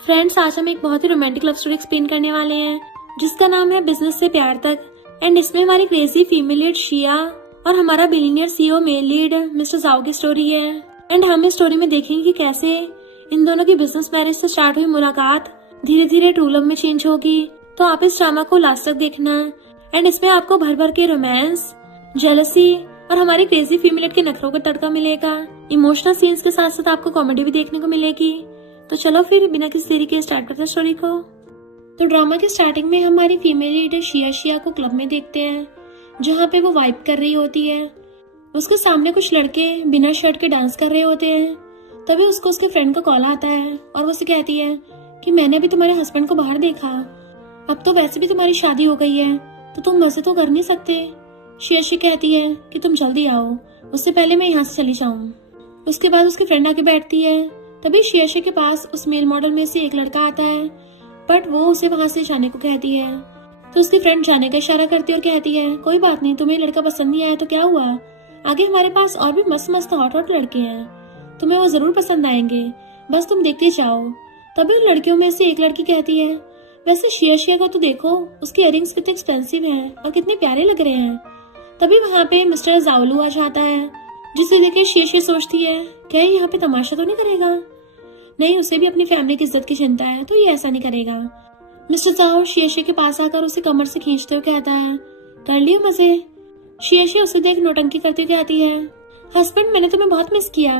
Friends, आज हम एक बहुत ही रोमांटिक लव स्टोरी एक्सप्लेन करने वाले हैं जिसका नाम है बिजनेस से प्यार तक। एंड इसमें हमारी क्रेजी फीमेल लीड शिया और हमारा billionaire CEO male lead mister जाओ की स्टोरी है। एंड हम इस स्टोरी में देखेंगे कि कैसे इन दोनों की बिजनेस मैरिज से स्टार्ट हुई मुलाकात धीरे धीरे ट्रू लव में चेंज होगी। तो आप इस ड्रामा को लास्ट तक देखना। एंड इसमें आपको भर भर के रोमांस, जेलसी और हमारी क्रेजी फीमेल लीड के नखरों का तड़का मिलेगा। इमोशनल सीन्स के साथ साथ आपको कॉमेडी भी देखने को मिलेगी। तो चलो फिर बिना किसी देरी के स्टार्ट करते हैं स्टोरी को। तो ड्रामा के स्टार्टिंग में हमारी फीमेल लीडर शिया को क्लब में देखते हैं जहाँ पे वो वाइब कर रही होती है। उसके सामने कुछ लड़के बिना शर्ट के डांस कर रहे होते हैं। तभी उसको उसके फ्रेंड का कॉल आता है और वो उसे कहती है कि मैंने अभी तुम्हारे हस्बैंड को बाहर देखा, अब तो वैसे भी तुम्हारी शादी हो गई है तो तुम मजे तो कर नहीं सकते। शिया कहती है कि तुम जल्दी आओ, उससे पहले मैं यहाँ से चली जाऊँ। उसके बाद उसकी फ्रेंड आके बैठती है। तभी शिया के पास उस मेल मॉडल में से एक लड़का आता है, बट वो उसे वहां से जाने को कहती है। तो उसकी फ्रेंड जाने का इशारा करती है और कहती है कोई बात नहीं, तुम्हें लड़का पसंद नहीं आया तो क्या हुआ, आगे हमारे पास और भी मस्त मस्त हॉट लड़के हैं, तुम्हें वो जरूर पसंद आएंगे, बस तुम देखते जाओ। तभी उन लड़कियों में से एक लड़की कहती है वैसे शिया को तो देखो, उसके इयरिंग्स कितने एक्सपेंसिव हैं और कितने प्यारे लग रहे हैं। तभी वहाँ पे मिस्टर जाओलू आ जाता है, जिसे देखे शिया सोचती है क्या ये यहाँ पे तमाशा तो नहीं करेगा। नहीं, उसे भी अपनी फैमिली की इज्जत की चिंता है तो ये ऐसा नहीं करेगा। मिस्टर जाओ शिया के पास आकर उसे कमर से खींचते हुए कहता है कर लियो मजे। शिया उसे देख नौटंकी करती हुई कहती है हस्बैंड, मैंने तुम्हें बहुत मिस किया,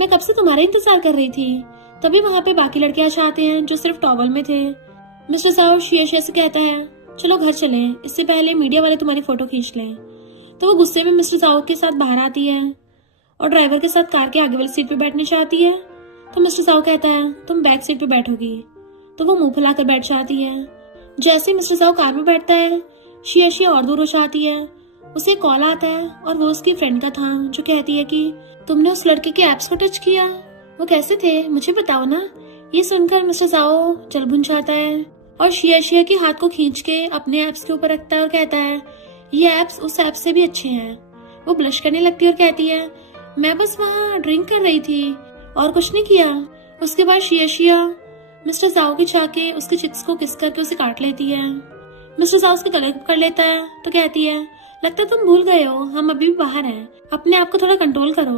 मैं कब से तुम्हारा इंतजार कर रही थी। तभी वहाँ पे बाकी लड़के आ जाते हैं जो सिर्फ टॉवल में थे। मिस्टर जाओ शिया से कहता है चलो घर चले, इससे पहले मीडिया वाले तुम्हारी फोटो खींच लें। तो वो गुस्से में मिस्टर जाओ के साथ बाहर आती है और ड्राइवर के साथ कार के आगे वाली सीट पे बैठने चाहती है। तो मिस्टर साओ कहता है तुम बैक सीट पे बैठोगी। तो वो मुंह फुलाकर बैठ जाती है। जैसे मिस्टर साओ कार में बैठता है, शिया और दूर हो जाती है। उसे कॉल आता है और वो उसकी फ्रेंड का था जो कहती है कि तुमने उस लड़के के एप्स को टच किया, वो कैसे थे मुझे बताओ ना। ये सुनकर मिस्टर साओ जल भुन जाता है और शिया के हाथ को खींच के अपने एप्स के ऊपर रखता है और कहता है ये एप्स उस एप से भी अच्छे हैं। वो ब्लश करने लगती है और कहती है मैं बस वहाँ ड्रिंक कर रही थी और कुछ नहीं किया। उसके बाद शिया मिस्टर जाओ के जाके उसके चिक्स को किस करके उसे काट लेती है। मिस्टर जाओ उसके गले पकड़ लेता है तो कहती है लगता तुम भूल गए हो, हम अभी भी बाहर हैं, अपने आप को थोड़ा कंट्रोल करो।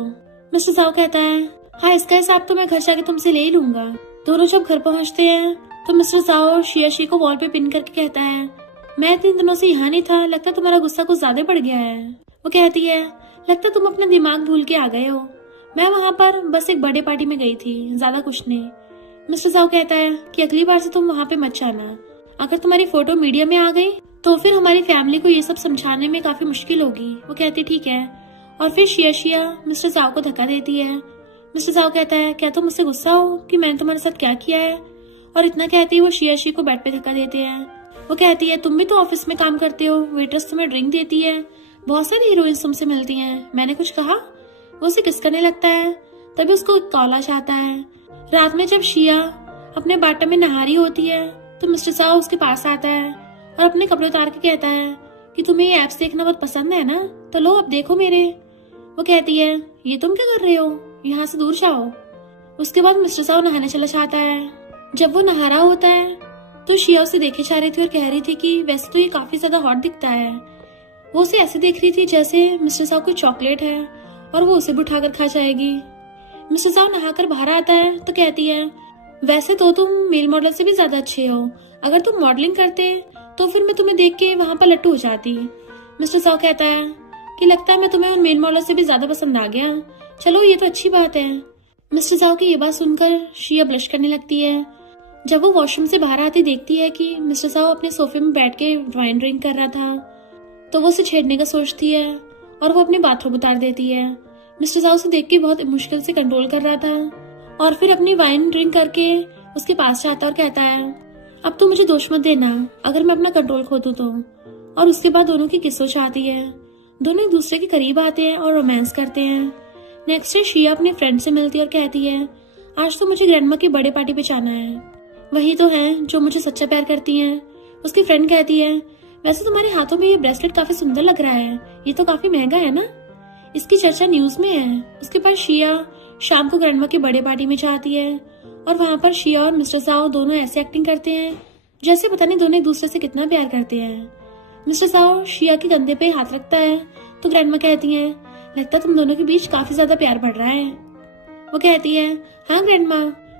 मिस्टर जाओ कहता है हाँ, इसका हिसाब तो मैं घर जाके तुमसे ले ही लूंगा। दोनों जब घर पहुँचते हैं तो मिस्टर जाओ शिया को वॉल पे पिन करके कहता है मैं इतने दिनों से यहाँ नहीं था, लगता तुम्हारा गुस्सा कुछ ज्यादा बढ़ गया है। वो कहती है लगता तुम अपना दिमाग भूल के आ गए हो, मैं वहाँ पर बस एक बर्थडे पार्टी में गई थी, ज्यादा कुछ नहीं। मिस्टर साओ कहता है कि अगली बार से तुम वहाँ पे मत जाना, अगर तुम्हारी फोटो मीडिया में आ गई तो फिर हमारी फैमिली को ये सब समझाने में काफी मुश्किल होगी। वो कहती ठीक है और फिर शिया मिस्टर साओ को धक्का देती है। मिस्टर साओ कहता है क्या तुम मुझसे गुस्सा हो कि मैंने तुम्हारे साथ क्या किया है। और इतना कहती है वो शिया को बेड पे धक्का देते हैं। वो कहती है तुम भी तो ऑफिस में काम करते हो, वेटर्स तुम्हें ड्रिंक देती है, बहुत सारी हीरोइंस तुमसे मिलती हैं, मैंने कुछ कहा। वो उसे किस करने लगता है। तभी उसको कॉल आ जाता है। रात में जब शिया अपने बाटम में नहा रही होती है तो मिस्टर साओ उसके पास आता है और अपने कपड़े उतार के कहता है कि तुम्हें ये एप्स देखना बहुत पसंद है ना, तो लो अब देखो मेरे। वो कहती है ये तुम क्या कर रहे हो, यहाँ से दूर जाओ। उसके बाद मिस्टर साओ नहाने चला जाता है। जब वो नहा रहा होता है तो शिया उसे देखे जा रही थी और कह रही थी कि वैसे तो ये काफी ज्यादा हॉट दिखता है। वो उसे ऐसे देख रही थी जैसे मिस्टर साओ कोई चॉकलेट है और वो उसे भी उठाकर खा जाएगी। मिस्टर साओ नहाकर बाहर आता है तो कहती है वैसे तो तुम मेल मॉडल से भी ज्यादा अच्छे हो, अगर तुम मॉडलिंग करते तो फिर मैं तुम्हें देख के वहाँ पर लट्टू हो जाती। मिस्टर साओ कहता है कि लगता है मैं तुम्हें उन मेल मॉडल से भी ज्यादा पसंद आ गया, चलो ये तो अच्छी बात है। मिस्टर साओ की ये बात सुनकर शिया ब्लश करने लगती है। जब वो वॉशरूम से बाहर आती देखती है कि मिस्टर साओ अपने सोफे में बैठ के वाइन ड्रिंक कर रहा था, तो वो उसे छेड़ने का सोचती है और वो अपने बाथरूम उतार देती है। मिस्टर साओ उसे देख के बहुत मुश्किल से कंट्रोल कर रहा था और फिर अपनी वाइन ड्रिंक करके उसके पास जाता और कहता है अब तो मुझे दोष मत देना अगर मैं अपना कंट्रोल खो दूं तो। और उसके बाद दोनों की किस हो जाती है। दोनों एक दूसरे के करीब आते हैं और रोमांस करते हैं। नेक्स्ट डे शिया अपने फ्रेंड से मिलती है और कहती है आज तो मुझे ग्रैंडमा की बर्थडे पार्टी पे जाना है, वही तो है जो मुझे सच्चा प्यार करती हैं। उसकी फ्रेंड कहती है वैसे तुम्हारे हाथों में ये ब्रेसलेट काफी सुंदर लग रहा है, ये तो काफी महंगा है ना, इसकी चर्चा न्यूज में है। उसके बाद शिया शाम को ग्रैंडमा की बर्थडे पार्टी में जाती है और वहाँ पर शिया और मिस्टर जाओ दोनों ऐसे एक्टिंग करते हैं जैसे पता नहीं दोनों एक दूसरे से कितना प्यार करते हैं। मिस्टर जाओ शिया के कंधे पे हाथ रखता है तो ग्रैंडमा कहती है, लगता तुम दोनों के बीच काफी ज्यादा प्यार बढ़ रहा है। वो कहती है, हाँ ग्रैंडमा,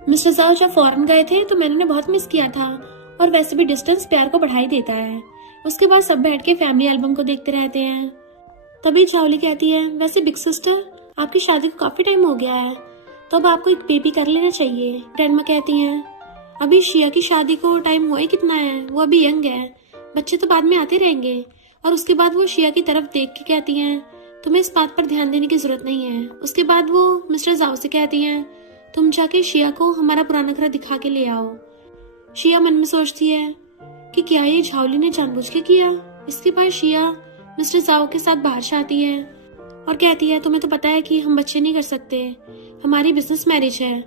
मिस्टर जाओ जब फॉरेन गए थे तो मैंने उन्हें बहुत मिस किया था, और वैसे भी डिस्टेंस प्यार को बढ़ा ही देता है। उसके बाद सब बैठ के फैमिली एल्बम को देखते रहते हैं। तभी झाओली कहती है, वैसे बिग सिस्टर आपकी शादी को काफी टाइम हो गया है, तो अब आपको एक बेबी कर लेना चाहिए। ग्रैंडमा कहती हैं, अभी शिया की शादी को टाइम हुआ ही कितना है, वो अभी यंग है, बच्चे तो बाद में आते रहेंगे। और उसके बाद वो शिया की तरफ देख के कहती हैं, तुम्हें इस बात पर ध्यान देने की जरूरत नहीं है। उसके बाद वो मिस्टर जाओ से कहती हैं, तुम जाके शिया को हमारा पुराना घर दिखा के ले आओ। शिया मन में सोचती है कि क्या ये झाओली ने जानबूझ के किया। इसके बाद शिया मिस्टर जाओ के साथ बाहर से आती है और कहती है, तुम्हें तो पता है कि हम बच्चे नहीं कर सकते, हमारी बिजनेस मैरिज है,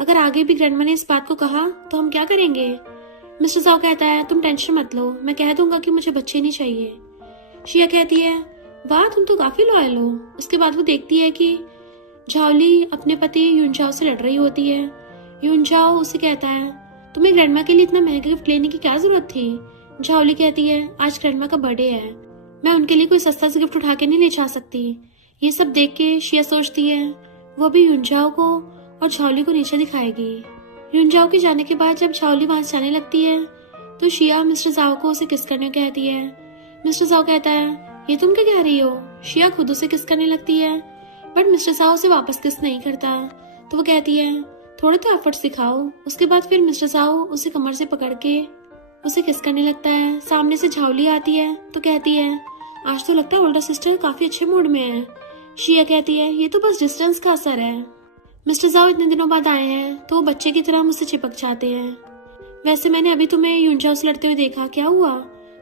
अगर आगे भी ग्रैंडमा ने इस बात को कहा तो हम क्या करेंगे। मिस्टर जाओ कहता है, तुम टेंशन मत लो, मैं कह दूंगा कि मुझे बच्चे नहीं चाहिए। शिया कहती है, वाह तुम तो काफी लॉयल हो। उसके बाद वो देखती है कि झाओली अपने पति युनजाओ से लड़ रही होती है। युनजाओ उसे कहता है, तुम्हें ग्रैंडमा के लिए इतना महंगा गिफ्ट लेने की क्या जरूरत थी। झाओली कहती है, आज ग्रैंडमा का बर्थडे है, मैं उनके लिए कोई सस्ता सा गिफ्ट उठा के नहीं ले जा सकती। ये सब देख के शिया सोचती है वो भी युनजाओ को और झाओली को नीचे दिखाएगी। युनजाओ के जाने के बाद जब झाओली वहां से जाने लगती है तो शिया मिस्टर जाओ को उसे किस करने को कहती है। मिस्टर जाओ कहता है, ये तुम क्या कह रही हो। शिया खुद उसे किस करने लगती है, बट मिस्टर जाओ उसे वापस किस नहीं करता। तो वो कहती है, थोड़े तो एफर्ट्स दिखाओ। उसके बाद फिर मिस्टर जाओ उसे कमर से पकड़ के उसे किस करने लगता है। सामने से झाओली आती है तो कहती है, आज तो लगता है ओल्डर सिस्टर काफी अच्छे मूड में है। शिया कहती है, ये तो बस डिस्टेंस का असर है, मिस्टर जाओ इतने दिनों बाद आए हैं तो वो बच्चे की तरह मुझसे चिपक जाते हैं। वैसे मैंने अभी तुम्हें युनजाओ से लड़ते हुए देखा, क्या हुआ,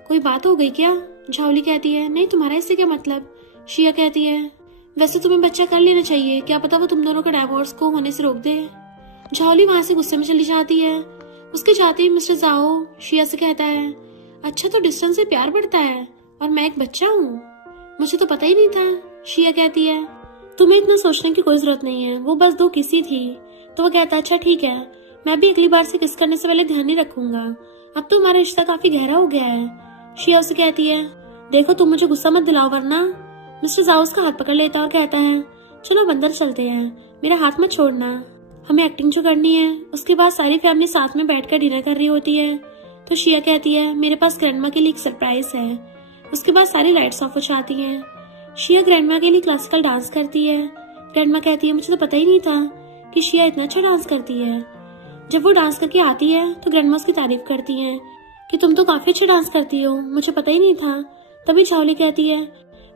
कोई बात हो गई क्या। झाओली कहती है, नहीं तुम्हारा इससे क्या मतलब। शिया कहती है, वैसे तुम्हें बच्चा कर लेना चाहिए, क्या पता वो तुम दोनों का डाइवोर्स को होने से रोक दे। झाओली वहां से गुस्से में चली जाती है। उसके जाते ही मिस्टर जाओ शिया से कहता है, अच्छा तो डिस्टेंस से प्यार बढ़ता है और मैं एक बच्चा हूँ, मुझे तो पता ही नहीं था। शिया कहती है, तुम्हें इतना सोचने की कोई जरूरत नहीं है, वो बस दो किसी थी। तो वो कहता है, अच्छा ठीक है, मैं भी अगली बार से किस करने से पहले ध्यान नहीं रखूंगा, अब तो हमारा रिश्ता काफी गहरा हो गया है। शिया उसे कहती है, देखो तुम मुझे गुस्सा मत दिलाओ वरना। मिस्टर जाओ उसका हाथ पकड़ लेता और कहता है, चलो अब अंदर चलते हैं, मेरा हाथ मत छोड़ना, हमें एक्टिंग जो करनी है। उसके बाद सारी फैमिली साथ में बैठकर डिनर कर रही होती है तो शिया कहती है, मेरे पास ग्रैंडमा के लिए एक सरप्राइज है। उसके बाद सारी लाइट्स ऑफ हो जाती हैं। शिया ग्रैंडमा के लिए क्लासिकल डांस करती है। ग्रैंडमा कहती है, मुझे तो पता ही नहीं था कि शिया इतना अच्छा डांस करती है। जब वो डांस करके आती है तो ग्रैंडमा उसकी तारीफ करती हैं कि तुम तो काफी अच्छा डांस करती हो, मुझे पता ही नहीं था। तभी झाओली कहती है,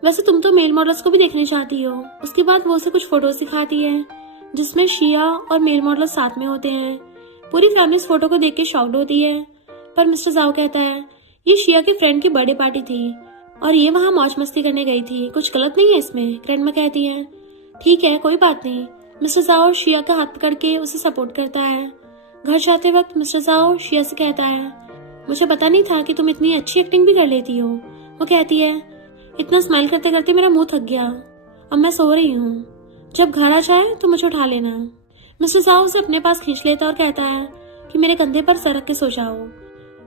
वैसे तुम तो मेल मॉडल्स को भी देखने चाहती हो। उसके बाद वो उसे कुछ फोटोज दिखाती है जिसमें शिया और मेल मॉडल साथ में होते हैं। पूरी फैमिली इस फोटो को देख के शॉक्ड होती है, पर मिस्टर जाओ कहता है, ये शिया की फ्रेंड की बर्थडे पार्टी थी और ये वहाँ मौज मस्ती करने गई थी, कुछ गलत नहीं है इसमें। ग्रैंडमा कहती है, ठीक है कोई बात नहीं। मिस्टर जाओ शिया का हाथ पकड़ के उसे सपोर्ट करता है। घर जाते वक्त मिस्टर जाओ शिया से कहता है, मुझे पता नहीं था कि तुम इतनी अच्छी एक्टिंग भी कर लेती हो। वो कहती है, इतना स्माइल करते करते मेरा मुंह थक गया, अब मैं सो रही हूँ, जब घर आ जाए तो मुझे उठा लेना। मिस्टर जाओ उसे अपने पास खींच लेता और कहता है कि मेरे कंधे पर सरक के सो जाओ।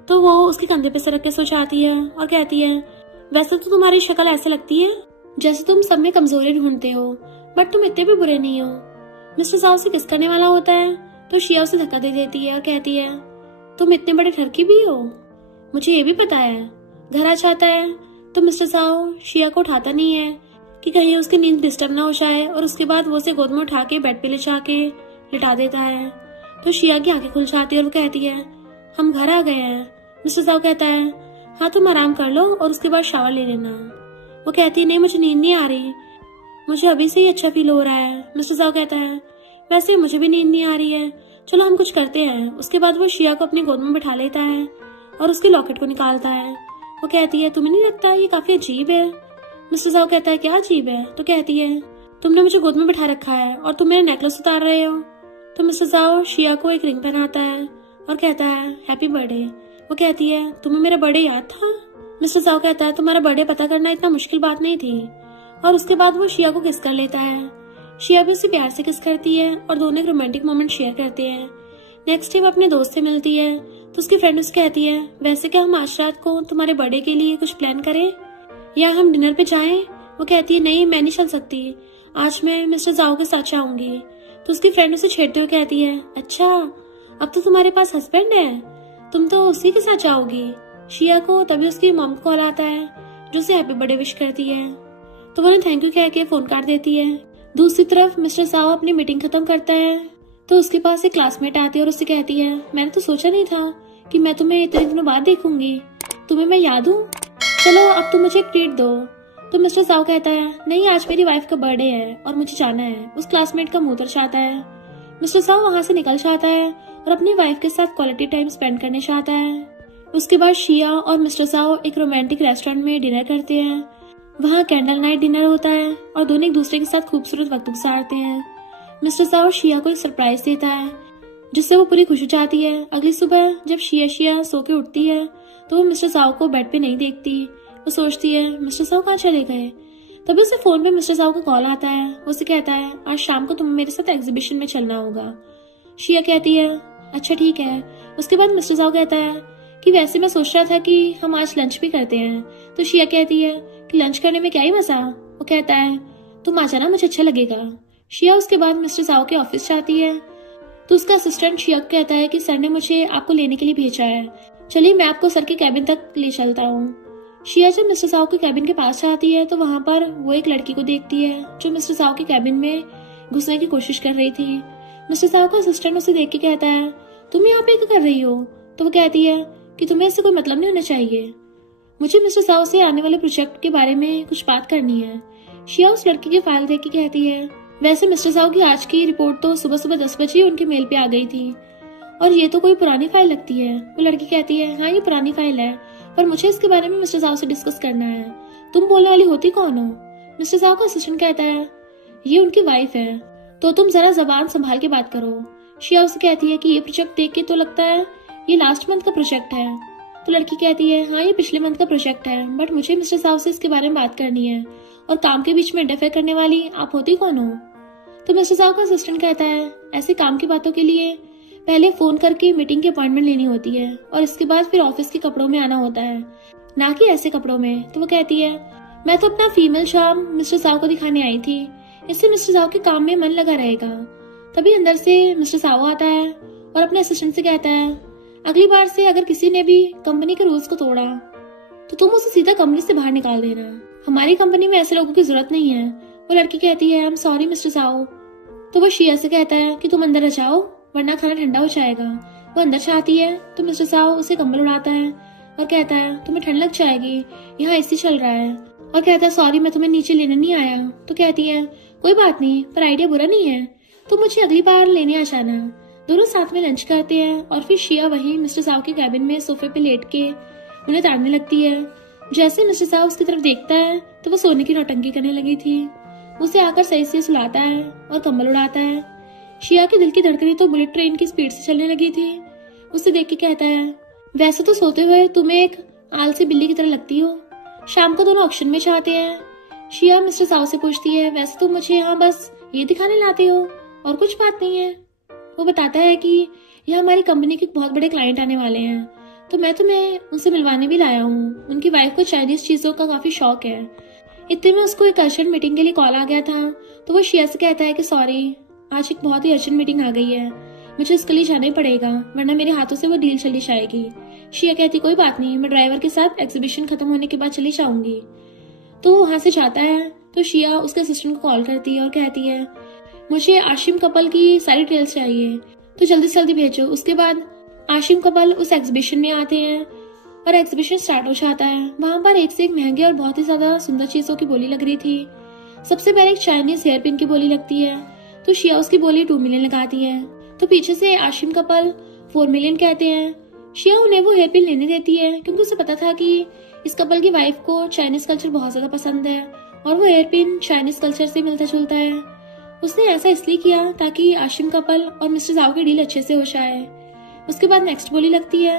तो वो उसके कंधे पे सरक के सो जाती है और कहती है, वैसे तो तुम्हारी शक्ल ऐसे लगती है जैसे तुम सब में कमजोरी ढूंढते हो, बट तुम इतने भी बुरे नहीं हो। मिस्टर जाओ से किस करने वाला होता है तो शिया उसे धक्का दे देती है और कहती है, तुम इतने बड़े ठरकी भी हो, मुझे ये भी पता है। घर आ जाता है तो मिस्टर जाओ शिया को उठाता नहीं है कि कहीं उसकी नींद डिस्टर्ब ना हो जाए, और उसके बाद वो उसे गोद में उठा के बेड पे ले जाके लिटा देता है। तो शिया की आंखें खुल जाती है और वो कहती है, हम घर आ गए हैं। मिस्टर जाओ कहता है, हाँ तुम आराम कर लो और उसके बाद शावर ले लेना। वो कहती है, नहीं मुझे नींद नहीं आ रही, मुझे अभी से ही अच्छा फील हो रहा है। मिस्टर जाओ कहता है, वैसे मुझे भी नींद नहीं आ रही है, चलो हम कुछ करते हैं। उसके बाद वो शिया को अपनी गोद में बिठा लेता है और उसके लॉकेट को निकालता है। वो कहती है, तुम्हें नहीं लगता ये काफी अजीब है। मिस्टर जाओ कहता है, क्या अजीब है। तो कहती है, तुमने मुझे गोद में बिठा रखा है और तुम मेरा नेकलेस उतार रहे हो। तो मिस्टर जाओ शिया को एक रिंग पहनाता है और कहता है, हैप्पी बर्थडे। वो कहती है, तुम्हें मेरा बर्थडे याद था। मिस्टर जाओ कहता है, तुम्हारा बर्थडे पता करना इतना मुश्किल बात नहीं थी। और उसके बाद वो शिया को किस कर लेता है। शिया भी उसे प्यार से किस करती है और दोनों एक रोमांटिक मोमेंट शेयर करते हैं। नेक्स्ट टाइम अपने दोस्त से मिलती है तो उसकी फ्रेंड उससे कहती है, वैसे क्या हम आज रात को तुम्हारे बर्थडे के लिए कुछ प्लान करें या हम डिनर पे जाएं? वो कहती है, नहीं मैं नहीं चल सकती, आज मैं मिस्टर जाओ के साथ जाऊंगी। तो उसकी फ्रेंड उसे छेड़ते हुए कहती है, अच्छा अब तो तुम्हारे पास हस्बैंड है, तुम तो उसी के साथ जाओगी। शिया को तभी उसकी मॉम कॉल आता है जो उसे हैप्पी बर्थडे विश करती है, तो वो थैंक यू कह के फोन काट देती है। दूसरी तरफ मिस्टर साओ अपनी मीटिंग खत्म करता है तो उसके पास एक क्लासमेट आती है और उससे कहती है, मैंने तो सोचा नहीं था कि मैं तुम्हें इतने दिनों बाद देखूंगी, तुम्हें मैं याद हूँ, चलो अब तुम मुझे एक ट्रीट दो। तो मिस्टर साओ कहता है, नहीं आज मेरी वाइफ का बर्थडे है और मुझे जाना है। उस क्लासमेट का मुंह तरसाता है। मिस्टर साओ वहां से निकल जाता है और अपनी वाइफ के साथ क्वालिटी टाइम स्पेंड करने चाहता है। उसके बाद शिया और मिस्टर साओ एक रोमांटिक रेस्टोरेंट में डिनर करते हैं। वहाँ कैंडल नाइट डिनर होता है और दोनों एक दूसरे के साथ खूबसूरत वक्त गुजारते हैं। मिस्टर साओ शिया को एक सरप्राइज देता है जिससे वो पूरी खुश हो जाती है। अगली सुबह जब शिया सो के उठती है तो वो मिस्टर साओ को बेड पे नहीं देखती। वो सोचती है मिस्टर साओ कहाँ चले गए। तभी उसे फोन पे मिस्टर साओ का कॉल आता है। वो उसे कहता है, आज शाम को तुम्हें मेरे साथ एग्जीबिशन में चलना होगा। शिया कहती है, अच्छा ठीक है। उसके बाद मिस्टर साओ कहता है कि वैसे मैं सोच रहा था कि हम आज लंच भी करते हैं। तो शिया कहती है कि लंच करने में क्या ही मजा। वो कहता है, तुम आ जाना, मुझे अच्छा लगेगा। शिया उसके बाद मिस्टर साओ के ऑफिस जाती है तो उसका असिस्टेंट शिया को कहता है कि सर ने मुझे आपको लेने के लिए भेजा है, चलिए मैं आपको सर के कैबिन तक ले चलता हूँ। शिया जब मिस्टर साओ के कैबिन के पास जाती है तो वहां पर वो एक लड़की को देखती है जो मिस्टर साओ के कैबिन में घुसने की कोशिश कर रही थी। मिस्टर साओ का असिस्टेंट उसे देख के कहता है, तुम यहाँ पे क्या कर रही हो। तो वो कहती है कि तुम्हें इससे कोई मतलब नहीं होना चाहिए, मुझे मिस्टर साओ से आने वाले प्रोजेक्ट के बारे में कुछ बात करनी है। शिया उस लड़की की फाइल देख के कहती है, वैसे मिस्टर साओ की आज की रिपोर्ट तो सुबह सुबह 10 बजे उनके मेल पे आ गई थी और ये तो कोई पुरानी फाइल लगती है। वो लड़की कहती है, हाँ ये पुरानी फाइल है पर मुझे इसके बारे में मिस्टर साओ से डिस्कस करना है, तुम बोलने वाली होती कौन हो। मिस्टर साओ का असिस्टेंट कहता है, ये उनकी वाइफ है, तो तुम जरा जबान संभाल के बात करो। शिया उसे कहती है कि ये प्रोजेक्ट देख के तो लगता है ये लास्ट मंथ का प्रोजेक्ट है। तो लड़की कहती है, हाँ ये पिछले मंथ का प्रोजेक्ट है बट मुझे मिस्टर साओ से इसके बारे में बात करनी है और काम के बीच में इंटरफेयर करने वाली आप होती कौन हो। तो मिस्टर साओ का असिस्टेंट कहता है, ऐसे काम की बातों के लिए पहले फोन करके मीटिंग की अपॉइंटमेंट लेनी होती है और इसके बाद फिर ऑफिस के कपड़ों में आना होता है, ना कि ऐसे कपड़ों में। तो वो कहती है, मैं तो अपना फीमेल शाम मिस्टर साओ को दिखाने आई थी, इससे मिस्टर साओ के काम में मन लगा रहेगा। तभी अंदर से मिस्टर साओ आता है और अपने असिस्टेंट से कहता है, अगली बार से अगर किसी ने भी कंपनी के रूल्स को तोड़ा तो तुम उसे सीधा कंपनी से बाहर निकाल देना, हमारी कंपनी में ऐसे लोगों की जरूरत नहीं है। वो लड़की कहती है, I am sorry mister Sao. तो वो शिया से कहता है कि तुम अंदर आ जाओ वरना खाना ठंडा हो जाएगा। वो अंदर से आती है तो मिस्टर साओ उसे कंबल उड़ाता है और कहता है, तुम्हें ठंड लग जाएगी, यहाँ एसी चल रहा है। और कहता है, सॉरी मैं तुम्हें नीचे लेने नहीं आया। तो कहती है, कोई बात नहीं, पर आइडिया बुरा नहीं है, तो मुझे अगली बार लेने आ जाना। दोनों साथ में लंच करते हैं और फिर शिया वही मिस्टर साओ के कैबिन में सोफे पे लेट के उन्हें ताड़ने लगती है। जैसे मिस्टर साओ उसकी तरफ देखता है तो वो सोने की नौटंकी करने लगी थी। उसे आकर सही से सुलाता है और कंबल उड़ाता है। शिया की दिल की धड़कनें तो बुलेट ट्रेन की स्पीड से चलने लगी थी। उसे देख के कहता है, वैसे तो सोते हुए तुम्हें एक आलसी बिल्ली की तरह लगती हो। शाम को दोनों ऑक्शन में जाते हैं। शिया मिस्टर साओ से पूछती है, वैसे तुम मुझे यहाँ बस ये दिखाने लाते हो और कुछ बात नहीं है। वो बताता है कि यहाँ हमारी कंपनी के बहुत बड़े क्लाइंट आने वाले हैं तो मैं तुम्हें उनसे मिलवाने भी लाया हूँ। उनकी वाइफ को चाइनीज चीजों का काफी शौक है। इतने में उसको एक अर्जेंट मीटिंग के लिए कॉल आ गया था तो वो शिया से कहता है कि सॉरी आज एक बहुत ही अर्जेंट मीटिंग आ गई है, मुझे इसके लिए जाना ही पड़ेगा वरना मेरे हाथों से वो डील चली जाएगी। शिया कहती, कोई बात नहीं, मैं ड्राइवर के साथ एग्जीबिशन खत्म होने के बाद चली जाऊंगी। तो वहां से जाता है तो शिया उसके असिस्टेंट को कॉल करती है और कहती है, मुझे आशिम कपल की सारी डिटेल्स चाहिए तो जल्दी से जल्दी भेजो। उसके बाद आशिम कपल उस एग्जीबिशन में आते हैं और एग्जीबिशन स्टार्ट हो जाता है। वहां पर एक से एक महंगे और बहुत ही ज्यादा सुंदर चीजों की बोली लग रही थी। सबसे पहले एक चाइनीज हेयर पिन की बोली लगती है तो शिया उसकी बोली 2 मिलियन लगाती है। तो पीछे से आशिम कपल 4 मिलियन कहते हैं। शिया उन्हें वो हेयर पिन लेने देती है क्योंकि उसे पता था कि इस कपल की वाइफ को चाइनीज कल्चर बहुत ज्यादा पसंद है और वो हेयर पिन चाइनीज कल्चर से मिलता जुलता है। उसने ऐसा इसलिए किया ताकि आशिम कपल और मिस्टर साओ की डील अच्छे से हो जाए। उसके बाद नेक्स्ट बोली लगती है।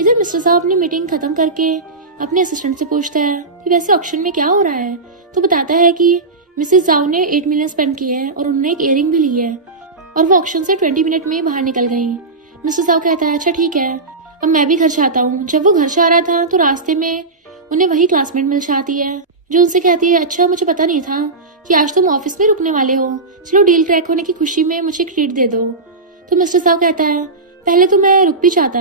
इधर मिस्टर साओ अपनी मीटिंग खत्म करके अपने असिस्टेंट से पूछता है कि वैसे ऑक्शन में क्या हो रहा है। तो बताता है कि मिसेस जाओ ने 8 मिलियन स्पेंड किए हैं और उन्होंने एक इयरिंग भी ली है और वो ऑक्शन से 20 मिनट में बाहर निकल गई। मिस्टर साव कहता है अच्छा ठीक है, अब मैं भी घर जाता हूँ। जब वो घर जा रहा था तो रास्ते में उन्हें वही क्लासमेट मिल जाती है जो उनसे कहती है अच्छा मुझे पता नहीं था कि आज तुम ऑफिस में रुकने वाले हो, चलो डील क्रैक होने की खुशी में मुझे ट्रीट दे दो। तो मिस्टर साव कहता है पहले तो मैं रुक भी चाहता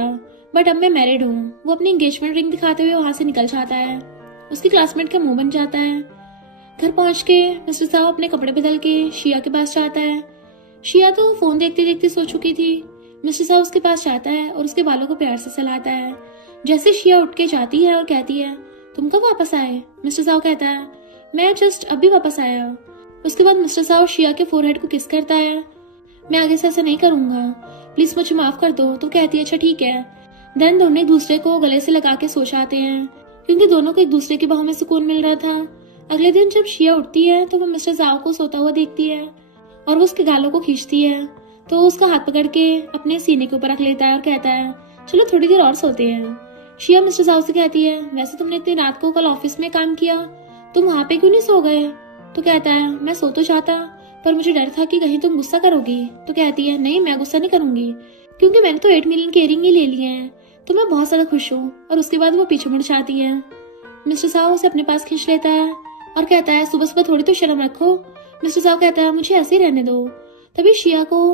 बट अब मैं मैरिड हूँ। वो अपनी एंगेजमेंट रिंग दिखाते हुए वहां से निकल जाता है। उसकी क्लासमेट का मुंह बन जाता है। घर पहुंच के मिस्टर साव अपने कपड़े बदल के शिया के पास जाता है। शिया तो फोन देखते देखते सो चुकी थी। मिस्टर साव उसके पास जाता है और उसके बालों को प्यार से सहलाता है। जैसे शिया उठ के जाती है और कहती है तुम कब वापस आए? मिस्टर साव कहता है मैं जस्ट अभी वापस आया। उसके बाद मिस्टर साव शिया के फोरहेड को किस करता है। मैं आगे से ऐसा नहीं करूंगा, प्लीज मुझे माफ कर दो। तो कहती है अच्छा ठीक है। देन दोनों एक दूसरे को गले से लगा के सो जाते हैं क्योंकि दोनों को एक दूसरे की बाहों में सुकून मिल रहा था। अगले दिन जब शिया उठती है तो वो मिस्टर साव को सोता हुआ देखती है और वो उसके गालों को खींचती है तो उसका हाथ पकड़ के अपने सीने के ऊपर रख लेता है और कहता है चलो थोड़ी देर और सोते हैं। शिया मिस्टर साव से कहती है वैसे तुमने इतनी रात को कल ऑफिस में काम किया, तुम वहां पे क्यों नहीं सो गए? तो कहता है मैं सो तो जाता पर मुझे डर था कि कहीं तुम गुस्सा करोगी। तो कहती है नहीं मैं गुस्सा नहीं करूंगी क्योंकि मैंने तो 8 मिलियन के रिंग ही ले लिए हैं, तो मैं बहुत ज्यादा खुश हूँ। और उसके बाद वो पीछे मुड़ जाती है। मिस्टर साव उसे अपने पास खींच लेता है और कहता है सुबह सुबह थोड़ी तो शर्म रखो। मिस्टर साव कहता है मुझे ऐसे ही रहने दो। तभी शिया को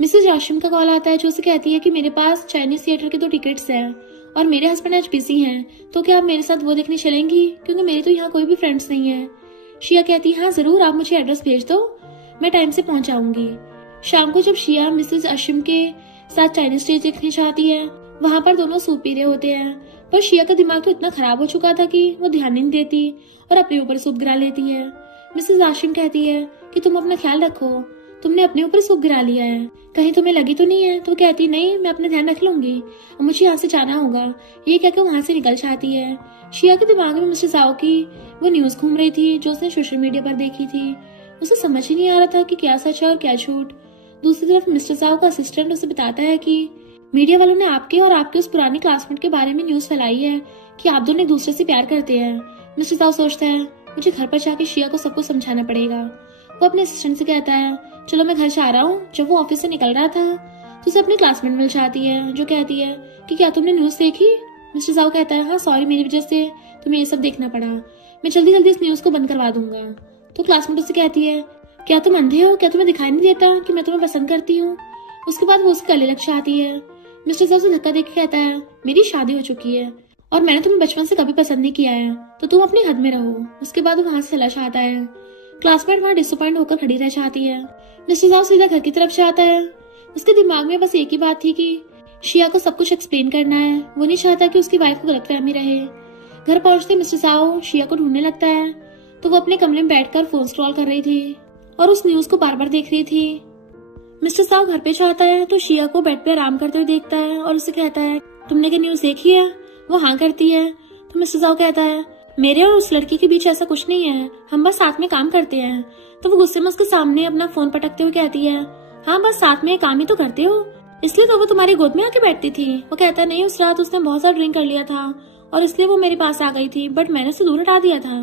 मिसेज आशिम का कॉल आता है जो उसे कहती है कि मेरे पास चाइनीज थिएटर के 2 टिकट्स हैं और मेरे हस्बैंड आज बिजी हैं, तो क्या आप मेरे साथ वो देखने चलेंगी क्योंकि मेरे तो यहाँ कोई भी फ्रेंड्स नहीं है। शिया कहती है हाँ जरूर, आप मुझे एड्रेस भेज दो, मैं टाइम से पहुंच जाऊंगी। शाम को जब शिया मिसेज आशिम के साथ चाइनीज स्टेज देखने जाती है वहां पर दोनों सूप पी रहे होते हैं, पर शिया का दिमाग तो इतना खराब हो चुका था कि वो ध्यान नहीं देती और अपने ऊपर सूप गिरा लेती है। मिसेज आशिम कहती है कि तुम अपना ख्याल रखो, तुमने अपने ऊपर सूप गिरा लिया है, कहीं तुम्हें लगी तो नहीं है? तो कहती नहीं मैं अपना ध्यान रख लूंगी, अब मुझे यहाँ से जाना होगा। ये कहकर वहां से निकल जाती है। शिया के दिमाग में मिस्टर साव की वो न्यूज घूम रही थी जो उसने सोशल मीडिया पर देखी थी। उसे समझ ही नहीं आ रहा था कि क्या सच है और क्या झूठ। दूसरी तरफ मिस्टर साव का असिस्टेंट उसे बताता है कि मीडिया वालों ने आपके और आपके उस पुरानी क्लासमेट के बारे में न्यूज फैलाई है कि आप दोनों एक दूसरे से प्यार करते हैं। मिस्टर साव सोचता है मुझे घर पर जाके शिया को सब कुछ समझाना पड़ेगा। वो अपने असिस्टेंट से कहता है चलो मैं घर जा रहा हूँ। जब वो ऑफिस से निकल रहा था तो उसे अपनी क्लासमेट मिल जाती है जो कहती है कि क्या तुमने न्यूज देखी? मिस्टर साव कहता है हाँ सॉरी, मेरी वजह से तुम्हें ये सब देखना पड़ा, मैं जल्दी जल्दी इस न्यूज को बंद करवा दूंगा। तो क्लासमेट उससे कहती है क्या तुम अंधे हो, क्या तुम्हें दिखाई नहीं देता कि मैं तुम्हें पसंद करती हूँ? उसके बाद वो उसके गले लग जाती है। मिस्टर साव से धक्का देके कहता है मेरी शादी हो चुकी है और मैंने तुम्हें बचपन से कभी पसंद नहीं किया है, तो तुम अपनी हद में रहो। उसके बाद वो वहां से चला जाता है। क्लासमेट वहां डिसअपॉइंट होकर खड़ी रह जाती है। मिस्टर साव सीधा घर की तरफ जाता है। उसके दिमाग में बस एक ही बात थी कि शिया को सब कुछ एक्सप्लेन करना है। वो नहीं चाहता कि उसकी वाइफ को गलतफहमी रहे। घर पहुंचते मिस्टर साव शिया को ढूंढने लगता है तो वो अपने कमरे में बैठकर फोन स्क्रॉल कर रही थी और उस न्यूज को बार बार देख रही थी। मिस्टर साव घर पे जाता है तो शिया को बेड पे आराम करते हुए देखता है और उसे कहता है तुमने क्या न्यूज देखी है? वो हाँ करती है। तो मिस्टर साव कहता है मेरे और उस लड़की के बीच ऐसा कुछ नहीं है, हम बस साथ में काम करते हैं। तो वो गुस्से में उसके सामने अपना फोन पटकते हुए कहती है हाँ बस साथ में काम ही तो करते हो, इसलिए तो वो तुम्हारी गोद में आके बैठती थी। वो कहता है नहीं, उस रात उसने बहुत सारा ड्रिंक कर लिया था और इसलिए वो मेरे पास आ गई थी, बट मैंने उसे दूर हटा दिया था।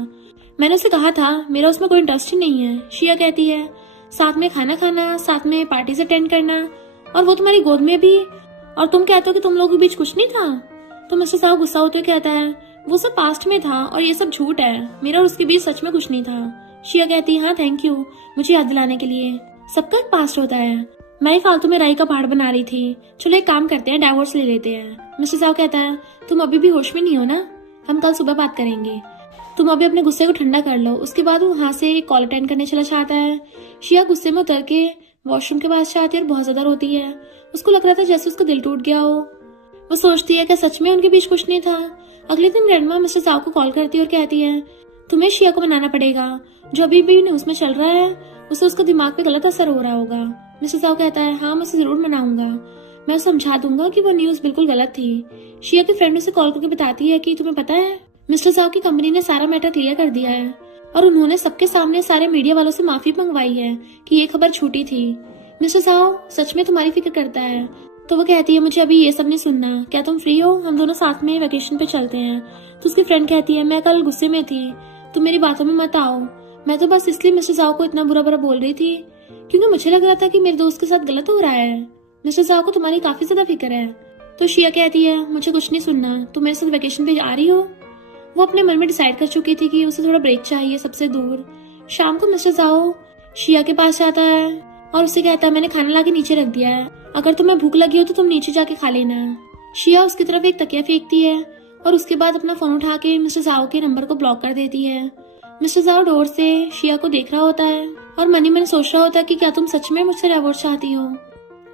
मैंने उसे कहा था मेरा उसमें कोई इंटरेस्ट ही नहीं है। शिया कहती है साथ में खाना खाना, साथ में पार्टीज अटेंड करना और वो तुम्हारी गोद में भी, और तुम कहते हो कि तुम लोगों के बीच कुछ नहीं था। तो मिस्टर साव गुस्सा होते हुए कहता है वो सब पास्ट में था और ये सब झूठ है, मेरा और उसके बीच सच में कुछ नहीं था। शिया कहती है हाँ थैंक यू मुझे याद दिलाने के लिए, सबका एक पास्ट होता है, मैं ही फालतू में राई का पहाड़ बना रही थी, चलो एक काम करते हैं डाइवोर्स ले लेते हैं। मिस्टर साव कहता है तुम अभी भी होश में नहीं हो ना, हम कल सुबह बात करेंगे, तुम अभी अपने गुस्से को ठंडा कर लो। उसके बाद वो वहां से कॉल अटेंड करने चला जाता है। शिया गुस्से में उतर के वॉशरूम के पास जाती है और बहुत ज्यादा रोती है। उसको लग रहा था जैसे उसका दिल टूट गया हो। वो सोचती है कि सच में उनके बीच कुछ नहीं था। अगले दिन ग्रैंडमा मिस्टर साव को कॉल करती है और कहती है तुम्हें शिया को मनाना पड़ेगा, जो अभी भी न्यूज में चल रहा है उसे उसका दिमाग पे गलत असर हो रहा होगा। मिस्टर साव कहता है हाँ मैं उसे जरूर मनाऊंगा, मैं उसे समझा दूंगा कि वो न्यूज बिल्कुल गलत थी। शिया की फ्रेंड उसे कॉल करके बताती है कि तुम्हें पता है मिस्टर साव की कंपनी ने सारा मैटर क्लियर कर दिया है और उन्होंने सबके सामने सारे मीडिया वालों से माफी मंगवाई है कि ये खबर झूठी थी। मिस्टर साव सच में तुम्हारी फिक्र करता है। तो वो कहती है मुझे अभी ये सब नहीं सुनना, क्या तुम फ्री हो, हम दोनों साथ में वेकेशन पे चलते हैं। तो उसकी फ्रेंड कहती है मैं कल गुस्से में थी, तुम मेरी बातों में मत आओ, मैं तो बस इसलिए मिस्टर साव को इतना बुरा बुरा बोल रही थी क्योंकि मुझे लग रहा था कि मेरे दोस्त के साथ गलत हो रहा है। मिस्टर जाओ को तुम्हारी काफी ज्यादा फिक्र है। तो शिया कहती है मुझे कुछ नहीं सुनना, तुम मेरे साथ वेकेशन पे आ रही हो। वो अपने मन में डिसाइड कर चुकी थी कि उसे थोड़ा ब्रेक चाहिए सबसे दूर। शाम को मिस्टर जाओ शिया के पास जाता है और उससे कहता है मैंने खाना लाके नीचे रख दिया है, अगर तुम्हें भूख लगी हो तो तुम नीचे जाके खा लेना। शिया उसकी तरफ एक तकिया फेंकती है और उसके बाद अपना फोन उठा के मिस्टर जाओ के नंबर को ब्लॉक कर देती है। मिस्टर जाओ डोर से शिया को देख रहा होता है और मन ही मन सोच रहा होता है कि क्या तुम सच में मुझसे डिवोर्स चाहती हो।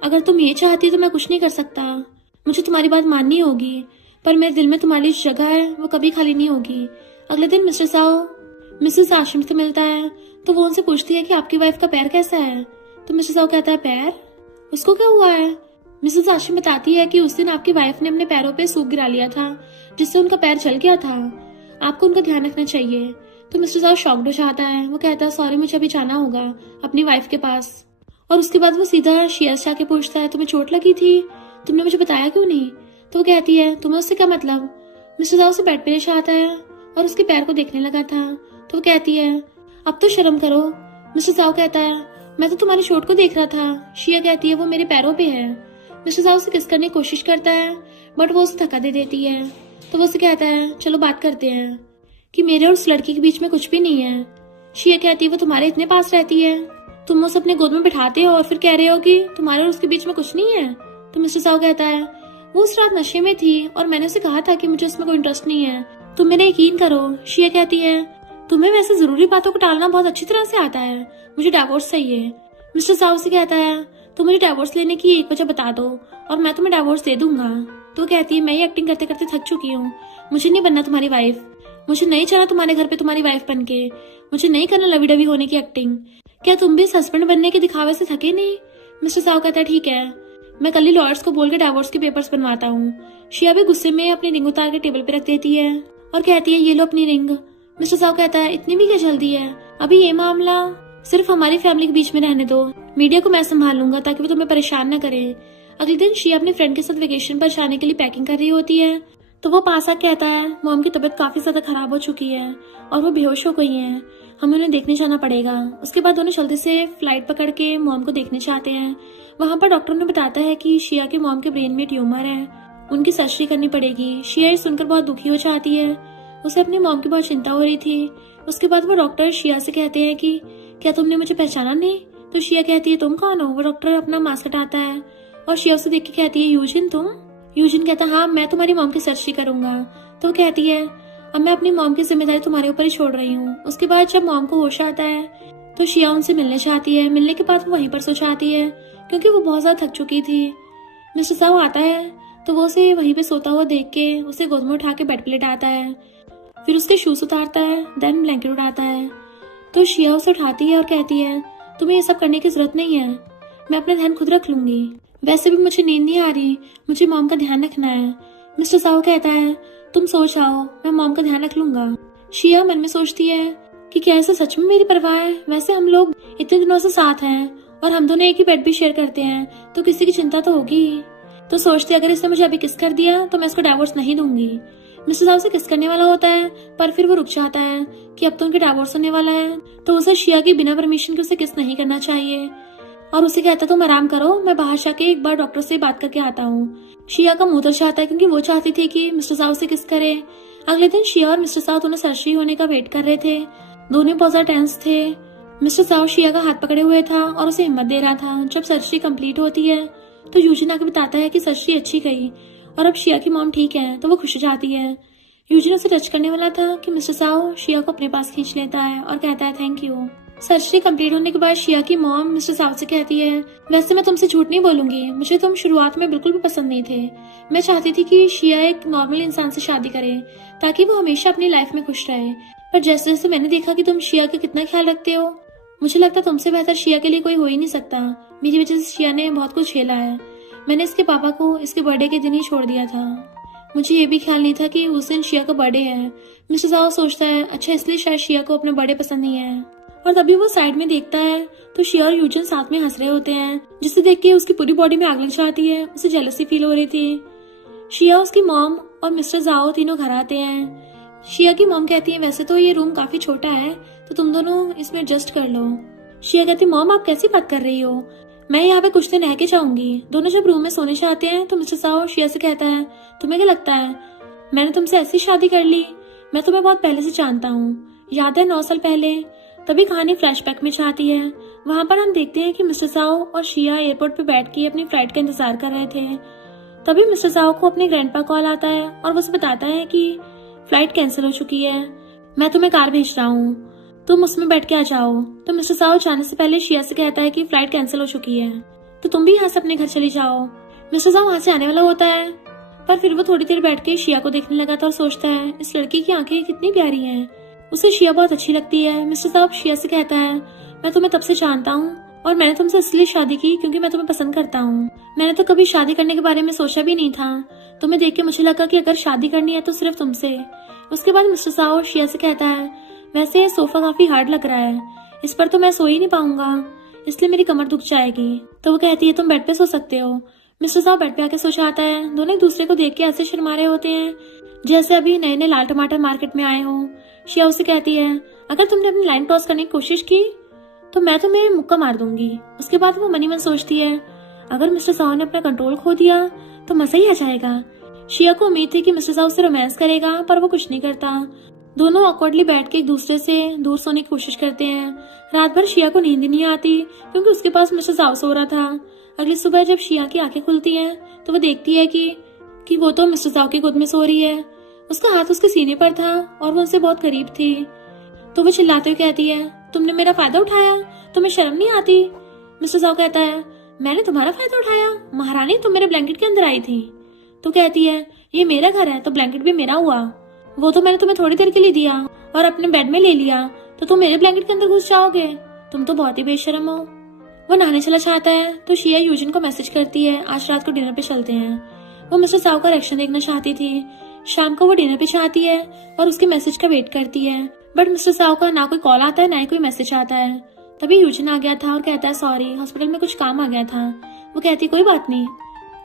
अगर तुम ये चाहती तो मैं कुछ नहीं कर सकता, मुझे तुम्हारी बात माननी होगी, पर मेरे दिल में तुम्हारी जो जगह है वो कभी खाली नहीं होगी। अगले दिन मिस्टर जाओ मिसेस आशिम से मिलता है तो वो उनसे पूछती है कि आपकी वाइफ का पैर कैसा है। तो मिस्टर जाओ कहता है पैर, उसको क्या हुआ है। मिसेस आशिम बताती है कि उस दिन आपकी वाइफ ने अपने पैरों पे सूप गिरा लिया था जिससे उनका पैर जल गया था, आपको उनका ध्यान रखना चाहिए। तो मिस्टर जाओ शॉक्ड हो जाता है, वो कहता है सॉरी मुझे अभी जाना होगा अपनी वाइफ के पास। और उसके बाद वो सीधा शिया से जाके पूछता है तुम्हें चोट लगी थी, तुमने मुझे बताया क्यों नहीं। तो वो कहती है तुम्हें उससे क्या मतलब। मिस्टर जाओ से बेड पे लेट आता है और उसके पैर को देखने लगा था। तो वो कहती है अब तो शर्म करो। मिस्टर जाओ कहता है मैं तो तुम्हारी चोट को देख रहा था। शिया कहती है वो मेरे पैरों पे है। मिस्टर जाओ से किस करने की कोशिश करता है बट वो उसे धक्का दे देती है। तो वो उसे कहता है चलो बात करते हैं कि मेरे और उस लड़की के बीच में कुछ भी नहीं है। शिया कहती है वो तुम्हारे इतने पास रहती है, तुम उसे अपने गोद में बिठाते हो और फिर कह रहे हो कि तुम्हारे और उसके बीच में कुछ नहीं है। तो मिस्टर जाओ कहता है वो उस रात नशे में थी और मैंने उसे कहा था कि मुझे उसमें कोई इंटरेस्ट नहीं है, तुम मेरा यकीन करो। शिया कहती है तुम्हें वैसे जरूरी बातों को टालना बहुत अच्छी तरह से आता है, मुझे डिवोर्स चाहिए। मिस्टर जाओ से कहता है तुम मुझे डिवोर्स लेने की एक वजह बता दो और मैं तुम्हें डिवोर्स दे दूंगा। तो कहती है मैं ये एक्टिंग करते करते थक चुकी हूँ, मुझे नहीं बनना तुम्हारी वाइफ, मुझे नहीं चला तुम्हारे घर पे तुम्हारी वाइफ बन के, मुझे नहीं करना लवी डवी होने की एक्टिंग। क्या तुम भी इस हस्बैंड बनने के दिखावे से थके नहीं। मिस्टर साहब कहता है ठीक है मैं कल ही लॉयर्स को बोल के डिवोर्स के पेपर्स बनवाता हूँ। शिया भी गुस्से में अपनी रिंग उतार के टेबल पे रख देती है और कहती है ये लो अपनी रिंग। मिस्टर साहब कहता है इतनी भी क्या जल्दी है, अभी ये मामला सिर्फ हमारी फैमिली के बीच में रहने दो, मीडिया को मैं संभाल लूंगा ताकि वो तुम्हें परेशान न करे। अगले दिन शिया अपने फ्रेंड के साथ वेकेशन पर जाने के लिए पैकिंग कर रही होती है तो वो पास आके कहता है मॉम की तबीयत काफी ज्यादा खराब हो चुकी है और वो बेहोश हो गई हैं, हमें उन्हें देखने जाना पड़ेगा। उसके बाद दोनों जल्दी से फ्लाइट पकड़ के मॉम को देखने चाहते हैं। वहाँ पर डॉक्टर ने बताता है कि शिया के मॉम के ब्रेन में ट्यूमर है, उनकी सर्जरी करनी पड़ेगी। शिया ये सुनकर बहुत दुखी हो जाती है, उसे अपनी मॉम की बहुत चिंता हो रही थी। उसके बाद वो डॉक्टर शिया से कहते हैं कि क्या तुमने मुझे पहचाना नहीं। तो शिया कहती है तुम कौन हो। वो डॉक्टर अपना मास्क हटाता है और शिया उसे देख के कहती है यूजिन तुम। यूजिन कहता है हाँ मैं तुम्हारी मॉम की सर्जरी करूंगा। तो वो कहती है अब मैं अपनी मॉम की जिम्मेदारी तुम्हारे ऊपर ही छोड़ रही हूँ। उसके बाद जब मॉम को होश आता है तो शिया उनसे मिलने चाहती है, मिलने के बाद वो वहीं पर सो जाती है क्योंकि वो बहुत ज्यादा थक चुकी थी। मिस्टर साहब आता है तो वो उसे वहीं पे सोता हुआ देख के उसे गोद में उठा के बेड पे लेटाता है, फिर उसके शूज उतारता है, देन ब्लैंकेट उठाता है। तो शिया उसे उठाती है और कहती है तुम्हें ये सब करने की जरूरत नहीं है, मैं अपना ध्यान खुद रख लूंगी, वैसे भी मुझे नींद नहीं आ रही, मुझे मॉम का ध्यान रखना है। मिस्टर साहब कहता है तुम सो जाओ, मैं मॉम का ध्यान रख लूंगा। शिया मन में सोचती है कि क्या ऐसा सच में मेरी परवाह है, वैसे हम लोग इतने दिनों से साथ हैं और हम दोनों एक ही बेड भी शेयर करते हैं तो किसी की चिंता तो होगी ही। तो सोचती अगर इसने मुझे अभी किस कर दिया तो मैं इसको डिवोर्स नहीं दूंगी। मिस्टर साहब से किस करने वाला होता है पर फिर वो रुक जाता है कि अब तो उनके डिवोर्स होने वाला है तो उसे शिया की बिना परमिशन के उसे किस नहीं करना चाहिए और उसे कहता तुम आराम करो, मैं बाहर जाके एक बार डॉक्टर से बात करके आता हूँ। शिया का मुंह उतर जाता है क्योंकि वो चाहती थी कि मिस्टर साहब से किस करे। अगले दिन शिया और मिस्टर साहब दोनों सर्जरी होने का वेट कर रहे थे, दोनों बहुत ज्यादा टेंस थे। मिस्टर साहब शिया का हाथ पकड़े हुए था और उसे हिम्मत दे रहा था। जब सर्जरी कंप्लीट होती है तो यूजिन आके बताता है कि सर्जरी अच्छी गई और अब शिया की मॉम ठीक है तो वो खुश हो जाती है। यूजिन उसे टच करने वाला था कि मिस्टर साहब शिया को अपने पास खींच लेता है और कहता है थैंक यू। सर्जरी कंप्लीट होने के बाद शिया की मॉम मिस्टर साहब से कहती है वैसे मैं तुमसे झूठ नहीं बोलूंगी, मुझे तुम शुरुआत में बिल्कुल भी पसंद नहीं थे। मैं चाहती थी कि शिया एक नॉर्मल इंसान से शादी करे ताकि वो हमेशा अपनी लाइफ में खुश रहे, पर जैसे जैसे मैंने देखा कि तुम शिया का कितना ख्याल रखते हो, मुझे लगता तुमसे बेहतर शिया के लिए कोई हो ही नहीं सकता। मेरी वजह से शिया ने बहुत कुछ झेला है, मैंने इसके पापा को इसके बर्थडे के दिन ही छोड़ दिया था, मुझे ये भी ख्याल नहीं था कि उस दिन शिया का बर्थडे है। मिस्टर साहब सोचता है अच्छा इसलिए शायद शिया को अपना बर्थडे पसंद नहीं है। और तभी वो साइड में देखता है तो शिया और यूजिन साथ में हंस रहे होते हैं जिसे देख के उसकी पूरी बॉडी में आग लग जाती है, उसे जेलसी फील हो रही थी। शिया, उसकी मॉम और मिस्टर जाओ तीनों घर आते हैं। शिया की मॉम कहती है वैसे तो ये रूम काफी छोटा है तो तुम दोनों इसमें एडजस्ट कर लो। शिया कहती मॉम आप कैसी बात कर रही हो, मैं यहाँ पे कुछ दिन रह के जाऊंगी। दोनों जब रूम में सोने जाते हैं तो मिस्टर साओ शिया से कहता है, तुम्हें क्या लगता है मैंने तुमसे ऐसी शादी कर ली? मैं तुम्हें बहुत पहले से जानता हूँ, याद है 9 साल पहले। तभी कहानी फ्लैशबैक में जाती है। वहां पर हम देखते हैं कि मिस्टर साओ और शिया एयरपोर्ट पे बैठ के अपनी फ्लाइट का इंतजार कर रहे थे। तभी मिस्टर साओ को अपने ग्रैंडपा कॉल आता है और वो उसे बताता है कि फ्लाइट कैंसिल हो चुकी है, मैं तुम्हें कार भेज रहा हूँ, तुम उसमें बैठ के आ जाओ। तो मिस्टर साओ जाने से पहले शिया से कहता है कि फ्लाइट कैंसिल हो चुकी है, तो तुम भी यहाँ से अपने घर चली जाओ। मिस्टर साओ वहां से आने वाला होता है, पर फिर वो थोड़ी देर बैठ के शिया को देखने लगा था और सोचता है इस लड़की की आंखें कितनी प्यारी हैं। उसे शिया बहुत अच्छी लगती है। मिस्टर साहब शिया से कहता है, मैं तुम्हें तब से जानता हूँ और मैंने तुमसे इसलिए शादी की क्योंकि मैं तुम्हें पसंद करता हूँ। मैंने तो कभी शादी करने के बारे में सोचा भी नहीं था। तुम्हें देख के मुझे लगा कि अगर शादी करनी है तो सिर्फ तुमसे। उसके बाद मिस्टर साहब शिया से कहता है, वैसे ये सोफा काफी हार्ड लग रहा है, इस पर तो मैं सो ही नहीं पाऊंगा, इसलिए मेरी कमर दुख जाएगी। तो वो कहती है तुम बेड पे सो सकते हो। मिस्टर साहब बेड पे आके सो जाता है। दोनों एक दूसरे को देख के ऐसे शर्मा रहे होते हैं जैसे अभी नए नए लाल टमाटर मार्केट में आए हों। शिया उसे कहती है, अगर तुमने अपनी लाइन क्रॉस करने की कोशिश की तो मैं तुम्हें मुक्का मार दूंगी। उसके बाद वो मनी मन सोचती है, अगर मिस्टर साहब ने अपना कंट्रोल खो दिया तो मजा ही आ जाएगा। शिया को उम्मीद थी कि मिस्टर साहब से रोमांस करेगा, पर वो कुछ नहीं करता। दोनों ऑकवर्डली बैठ के एक दूसरे से दूर सोने की कोशिश करते हैं। रात भर शिया को नींद नहीं आती क्योंकि उसके पास मिस्टर साहब सो रहा था। अगली सुबह जब शिया की आंखें खुलती हैं तो वो देखती है कि वो तो मिस्टर साहब की गोद में सो रही है। उसका हाथ उसके सीने पर था और वो उनसे बहुत करीब थी। तो वो चिल्लाते हुए कहती है, तुमने मेरा फायदा उठाया, तुम्हें शर्म नहीं आती? मिस्टर साहब कहता है, मैंने तुम्हारा फायदा उठाया? महारानी तुम मेरे ब्लैंकेट के अंदर आई थी। तो कहती है, ये मेरा घर है तो ब्लैंकेट भी मेरा हुआ, वो तो मैंने तुम्हें थोड़ी देर के लिए दिया और अपने बेड में ले लिया, तो तुम मेरे ब्लैंकेट के अंदर घुस जाओगे? तुम तो बहुत ही बेशर्म हो। वो नहाने चला जाता है तो शिया यूजिन को मैसेज करती है, आज रात को डिनर पे चलते हैं। वो मिस्टर साहब का रिएक्शन देखना चाहती थी। शाम को वो डिनर पे चाहती है और उसके मैसेज का वेट करती है, बट मिस्टर साहब का ना कोई कॉल आता है ना ही कोई मैसेज आता है। तभी यूजिन आ गया था और कहता है, सॉरी हॉस्पिटल में कुछ काम आ गया था। वो कहती, कोई बात नहीं।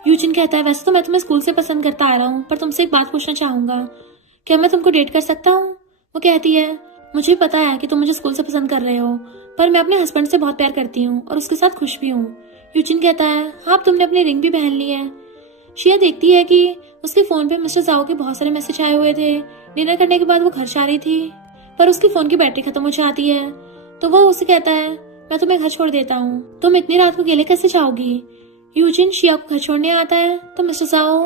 यूजिन कहता है, वैसे तो मैं तुम्हें स्कूल से पसंद करता आ रहा हूँ, पर तुमसे एक बात पूछना चाहूंगा, क्या मैं तुमको डेट कर सकता हूँ? वो कहती है, मुझे पता है कि तुम मुझे स्कूल से पसंद कर रहे हो, पर मैं अपने हस्बैंड से बहुत प्यार करती हूँ और उसके साथ खुश भी हूँ। यूजिन कहता है, हाँ तुमने अपनी रिंग भी पहन ली है। शिया देखती है कि उसके फोन पे मिस्टर साओ के बहुत सारे मैसेज आए हुए थे। डिनर करने के बाद वो घर जा रही थी, पर उसके फोन की बैटरी खत्म हो जाती है। तो वो उसे कहता है, मैं तुम्हें घर छोड़ देता हूँ, तुम इतनी रात को अकेले कैसे जाओगी? यूजिन शिया को घर छोड़ने आता है तो मिस्टर साओ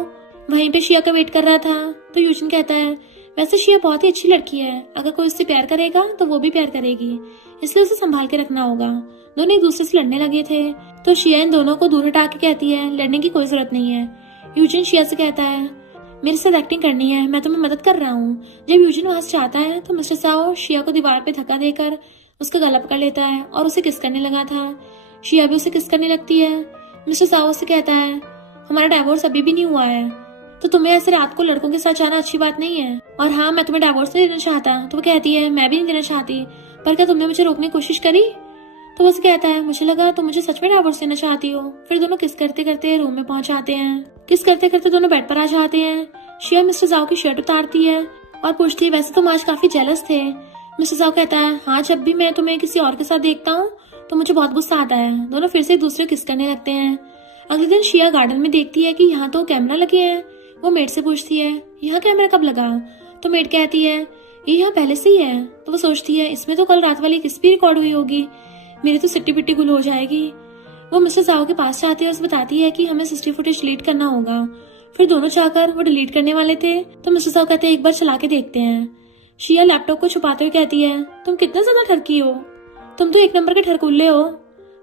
वहीं पे शिया का वेट कर रहा था। तो यूजिन कहता है, वैसे शिया बहुत ही अच्छी लड़की है, अगर कोई उससे प्यार करेगा तो वो भी प्यार करेगी, इसलिए उसे संभाल के रखना होगा। दोनों एक दूसरे से लड़ने लगे थे तो शिया इन दोनों को दूर हटा के कहती है, लड़ने की कोई जरूरत नहीं है। यूजिन शिया से कहता है, मेरे साथ एक्टिंग करनी है, मैं तुम्हें मदद कर रहा हूँ। जब यूजिन वहां से जाता है तो मिस्टर साओ शिया को दीवार पे धक्का देकर उसका गला पकड़ लेता है और उसे किस करने लगा था। शिया भी उसे किस करने लगती है। मिस्टर साओ से कहता है, हमारा डाइवोर्स अभी भी नहीं हुआ है, तो तुम्हें ऐसे रात को लड़कों के साथ जाना अच्छी बात नहीं है, और हाँ मैं तुम्हें डाइवोर्स नहीं देना चाहता। तो वो कहती है, मैं भी नहीं देना चाहती, पर क्या तुमने मुझे रोकने की कोशिश करी? तो वो कहता है, मुझे लगा तुम मुझे सच में डाइवोर्स देना चाहती हो। फिर दोनों किस करते करते रूम में पहुंच जाते हैं। किस करते करते दोनों बेड पर आ जाते हैं। शिया मिस्टर साओ की शर्ट उतारती है और पूछती है, वैसे तुम आज काफी जेलस थे। मिस्टर साओ कहता है, हाँ जब भी मैं तुम्हें किसी और के साथ देखता हूँ तो मुझे बहुत गुस्सा आता है। दोनों फिर से एक दूसरे को किस करने लगते हैं। अगले दिन शिया गार्डन में देखती है कि यहाँ तो कैमरा लगे हैं। वो मेड से पूछती है, यहाँ कैमरा कब लगा? तो मेड कहती है, ये यहाँ पहले से ही है। तो वो सोचती है, इसमें तो कल रात वाली किस भी रिकॉर्ड हुई होगी, मेरी तो सिट्टी पिट्टी गुल हो जाएगी। वो मिस्टर साओ के पास जाती है और उसे बताती है कि हमें सीसीटीवी फुटेज डिलीट करना होगा। फिर दोनों जाकर वो डिलीट करने वाले थे तो मिस्टर साओ कहते हैं, एक बार चला के देखते हैं। शिया लैपटॉप को छुपाते हुए कहती है, तुम कितना ज्यादा ठरकी हो, तुम तो 1 नंबर के ठरकुल्ले हो।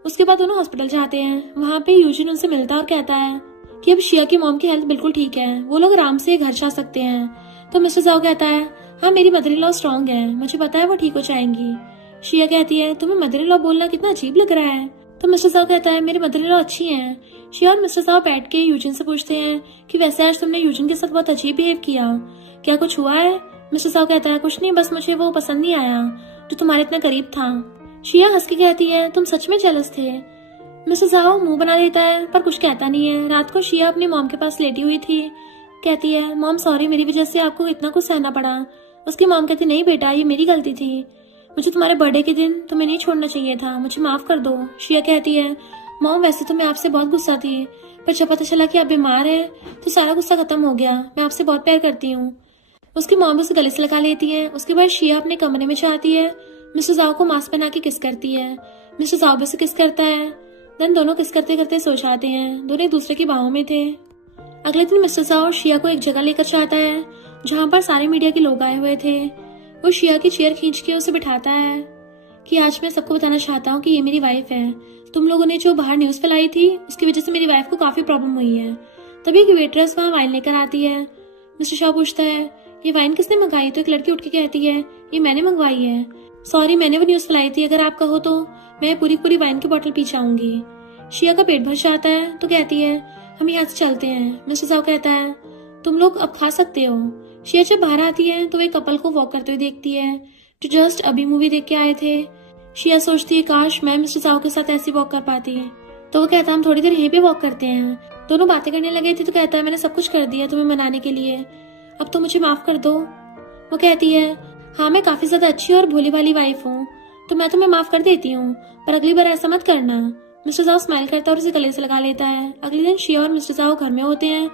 उसके बाद दोनों हॉस्पिटल जाते हैं। वहाँ पे यूजिन उनसे मिलता और कहता है कि अब शिया की मॉम की हेल्थ बिल्कुल ठीक है, वो लोग आराम से घर जा सकते हैं। तो मिस्टर साओ कहता है, हाँ मेरी मदर इन लॉ स्ट्रॉन्ग है, मुझे पता है वो ठीक हो जाएंगी। शिया कहती है, तुम्हें मदर इन लॉ बोलना कितना अजीब लग रहा है। तो मिस्टर साओ कहता है, मेरी मदर इन लॉ अच्छी हैं। शिया और मिस्टर साओ बैठ के यूजिन से पूछते हैं कि वैसे आज तुमने यूजिन के साथ बहुत अजीब बिहेव किया, क्या कुछ हुआ है? मिस्टर साओ कहता है, कुछ नहीं, बस मुझे वो पसंद नहीं आया जो तुम्हारे इतना करीब था। शिया हंस के कहती है, तुम सच में जेलस थे। मिस्टर साओ मुंह बना देता है पर कुछ कहता नहीं है। रात को शिया अपनी मॉम के पास लेटी हुई थी। कहती है, मॉम सॉरी, मेरी वजह से आपको इतना कुछ सहना पड़ा। उसकी मॉम कहती, नहीं बेटा, ये मेरी गलती थी, मुझे तुम्हारे बर्थडे के दिन तुम्हें नहीं छोड़ना चाहिए था, मुझे माफ कर दो। शिया कहती है, मॉम वैसे तो मैं आपसे बहुत गुस्सा थी, पर जब पता चला कि आप बीमार हैं तो सारा गुस्सा खत्म हो गया। मैं आपसे बहुत प्यार करती हूँ। उसकी मॉम उसे गले से लगा लेती है। उसके बाद शिया अपने कमरे में जाती है, मिस्टर जाओ को मास्क पहना के किस करती है। मिस्टर जाओ भी उसे किस करता है। देन दोनों किस करते करते सो जाते हैं। दोनों एक दूसरे की बाहों में थे। अगले दिन मिस्टर जाओ शिया को एक जगह लेकर जाता है जहाँ पर सारे मीडिया के लोग आए हुए थे। वो शिया की चेयर खींच के उसे बिठाता है कि आज मैं सबको बताना चाहता हूँ कि ये मेरी वाइफ है। तुम लोगों ने जो बाहर न्यूज फैलाई थी उसकी वजह से मेरी वाइफ को काफी प्रॉब्लम हुई है। तभी एक वेट्रेस वहाँ वाइन लेकर आती है। मिस्टर शाह पूछता है ये वाइन किसने मंगाई? तो एक लड़की उठ के कहती है ये मैंने मंगवाई है। सॉरी, मैंने वो न्यूज फैलाई थी। अगर आप कहो तो मैं पूरी पूरी वाइन की बोतल पी जाऊंगी। शिया का पेट भर जाता है तो कहती है हम यहाँ से चलते हैं। मिस्टर साहब कहता है तुम लोग अब खा सकते हो। शिया जब बाहर आती है तो वे कपल को वॉक करते हुए देखती है जो जस्ट अभी मूवी देख के आए थे। शिया सोचती है काश मैं मिस्टर साहब के साथ ऐसी वॉक कर पाती। तो वो कहता है हम थोड़ी देर यहीं पे वॉक करते हैं। दोनों बातें करने लगे थे तो कहता है मैंने सब कुछ कर दिया तुम्हें मनाने के लिए, अब तो मुझे माफ कर दो। वो कहती है हाँ मैं काफी ज्यादा अच्छी और भोली भाली वाइफ हूँ तो मैं तुम्हें माफ कर देती हूँ, पर अगली बार ऐसा मत करना। मिस्टर साहब स्माइल करता है और उसे गले से लगा लेता है। अगले दिन शिया और मिस्टर साहब घर में होते हैं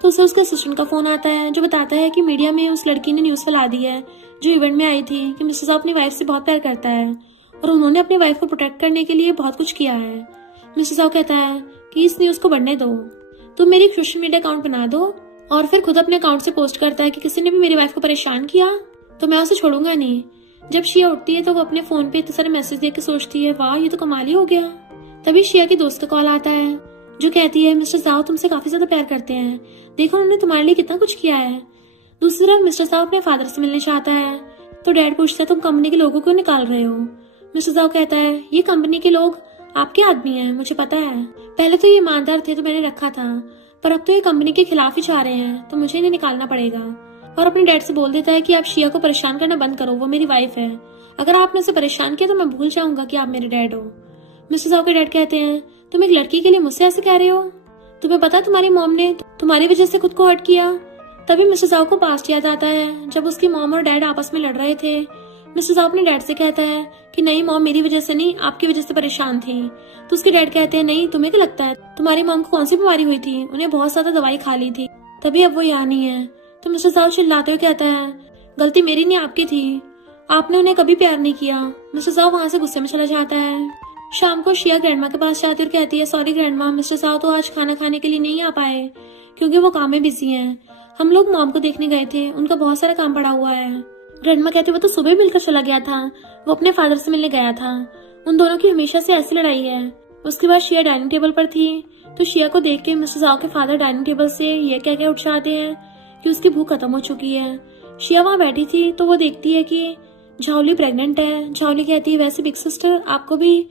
तो उसे उसके असिस्टेंट का फोन आता है जो बताता है कि मीडिया में उस लड़की ने न्यूज फैला दी है जो इवेंट में आई थी कि मिस्टर साहब अपनी वाइफ से बहुत प्यार करता है और उन्होंने अपनी वाइफ को प्रोटेक्ट करने के लिए बहुत कुछ किया है। मिस्टर साहब कहता है कि इस न्यूज को बढ़ने दो, तुम मेरी सोशल मीडिया अकाउंट बना दो, और फिर खुद अपने अकाउंट से पोस्ट करता है कि किसी ने भी मेरी वाइफ को परेशान किया तो मैं उसे छोड़ूंगा नहीं। जब शिया उठती है तो वो अपने फोन पे इतने सारे मैसेज देख के सोचती है वाह ये तो कमाल ही हो गया। तभी शिया की दोस्त का कॉल आता है जो कहती है मिस्टर साहब तुमसे काफी ज्यादा प्यार करते हैं, देखो उन्होंने तुम्हारे लिए कितना कुछ किया है। दूसरी तरफ मिस्टर साहब अपने फादर से मिलने चाहता है तो डैड पूछता है तुम कंपनी के लोगों को निकाल रहे हो। मिस्टर साहब कहता है ये कंपनी के लोग आपके आदमी हैं, मुझे पता है। पहले तो ये ईमानदार थे तो मैंने रखा था, पर अब तो ये कंपनी के खिलाफ ही जा रहे हैं तो मुझे इन्हें निकालना पड़ेगा। और अपने डैड से बोल देता है कि आप शिया को परेशान करना बंद करो, वो मेरी वाइफ है। अगर आपने उसे परेशान किया तो मैं भूल जाऊंगा कि आप मेरे डैड हो। मिस्टर साहब के डैड कहते हैं तुम एक लड़की के लिए मुझसे ऐसे कह रहे हो? तुम्हें पता तुम्हारी मॉम ने तुम्हारी वजह से खुद को हर्ट किया। तभी मिस्टर साहब को पास्ट याद आता है जब उसकी मॉम और डैड आपस में लड़ रहे थे। मिस्टर साहब अपने डैड से कहता है कि नहीं मॉम मेरी वजह से नहीं आपकी वजह से परेशान थी। तो उसके डैड कहते हैं नहीं तुम्हें क्या लगता है तुम्हारी मॉम को कौन सी बीमारी हुई थी, उन्हें बहुत ज्यादा दवाई खा ली थी तभी अब वो यहाँ नहीं है। तो मिस्टर साहब चिल्लाते हुए कहता है गलती मेरी नहीं आपकी थी, आपने उन्हें कभी प्यार नहीं किया। मिस्टर साहब वहाँ से गुस्से में चला जाता है। शाम को शिया ग्रैंडमा के पास जाती है और कहती है सॉरी ग्रैंडमा, मिस्टर साहब तो आज खाना खाने के लिए नहीं आ पाए क्योंकि वो काम में बिजी हैं। हम लोग मॉम को देखने गए थे, उनका बहुत सारा काम पड़ा हुआ है। ग्रैंडमा कहती है वो तो सुबह मिलकर चला गया था, वो अपने फादर से मिलने गया था, उन दोनों की हमेशा से ऐसी लड़ाई है। उसके बाद शिया डाइनिंग टेबल पर थी तो शिया को देख के मिस्टर साहब के फादर डाइनिंग टेबल से ये कह के उठ जाते हैं कि उसकी भूख खत्म हो चुकी है। शिया वहाँ बैठी थी तो वो देखती है कि झावली प्रेग्नेंट है। झावली कहती है वैसे बिग सिस्टर आपको भी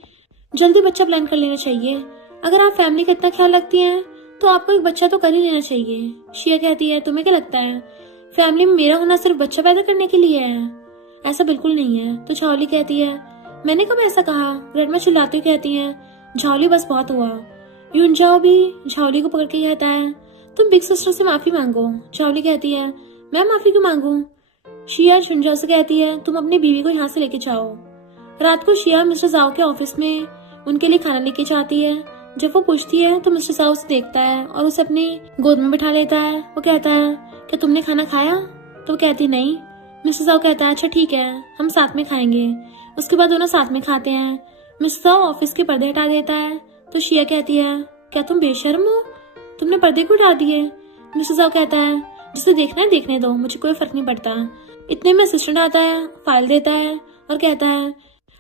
जल्दी बच्चा प्लान कर लेना चाहिए, अगर आप फैमिली का इतना ख्याल रखती हैं तो आपको एक बच्चा तो कर ही लेना चाहिए। शिया कहती है तुम्हें क्या लगता है फैमिली में मेरा होना सिर्फ बच्चा पैदा करने के लिए है? ऐसा बिल्कुल नहीं है। तो झावली कहती है मैंने कब ऐसा कहा? ग्रैंडमा चिल्लाती हुई कहती है झावली बस बहुत हुआ। यूनजाओ भी झावली को पकड़ के कहता है तुम बिग सिस्टर से माफी मांगो। झावली कहती है मैं माफी क्यों मांगू? शिया युनजाओ से कहती है तुम अपनी बीवी को यहाँ से लेके जाओ। रात को शिया मिस्टर जाओ के ऑफिस में उनके लिए खाना लेके जाती है। जब वो पूछती है तो मिस्टर साहब उसे देखता है और उसे अपनी गोद में बिठा लेता है। वो कहता है क्या तुमने खाना खाया? तो वो कहती नहीं। मिस्टर साहब कहता है अच्छा ठीक है हम साथ में खाएंगे। उसके बाद दोनों साथ में खाते हैं। मिस्टर साहब ऑफिस के पर्दे हटा देता है तो शिया कहती है क्या तुम बेशर्म हो, तुमने पर्दे क्यों हटा दिए? मिस्टर साहब कहता है जिसे देखना है देखने दो, मुझे कोई फर्क नहीं पड़ता। इतने में असिस्टेंट आता है, फाइल देता है और कहता है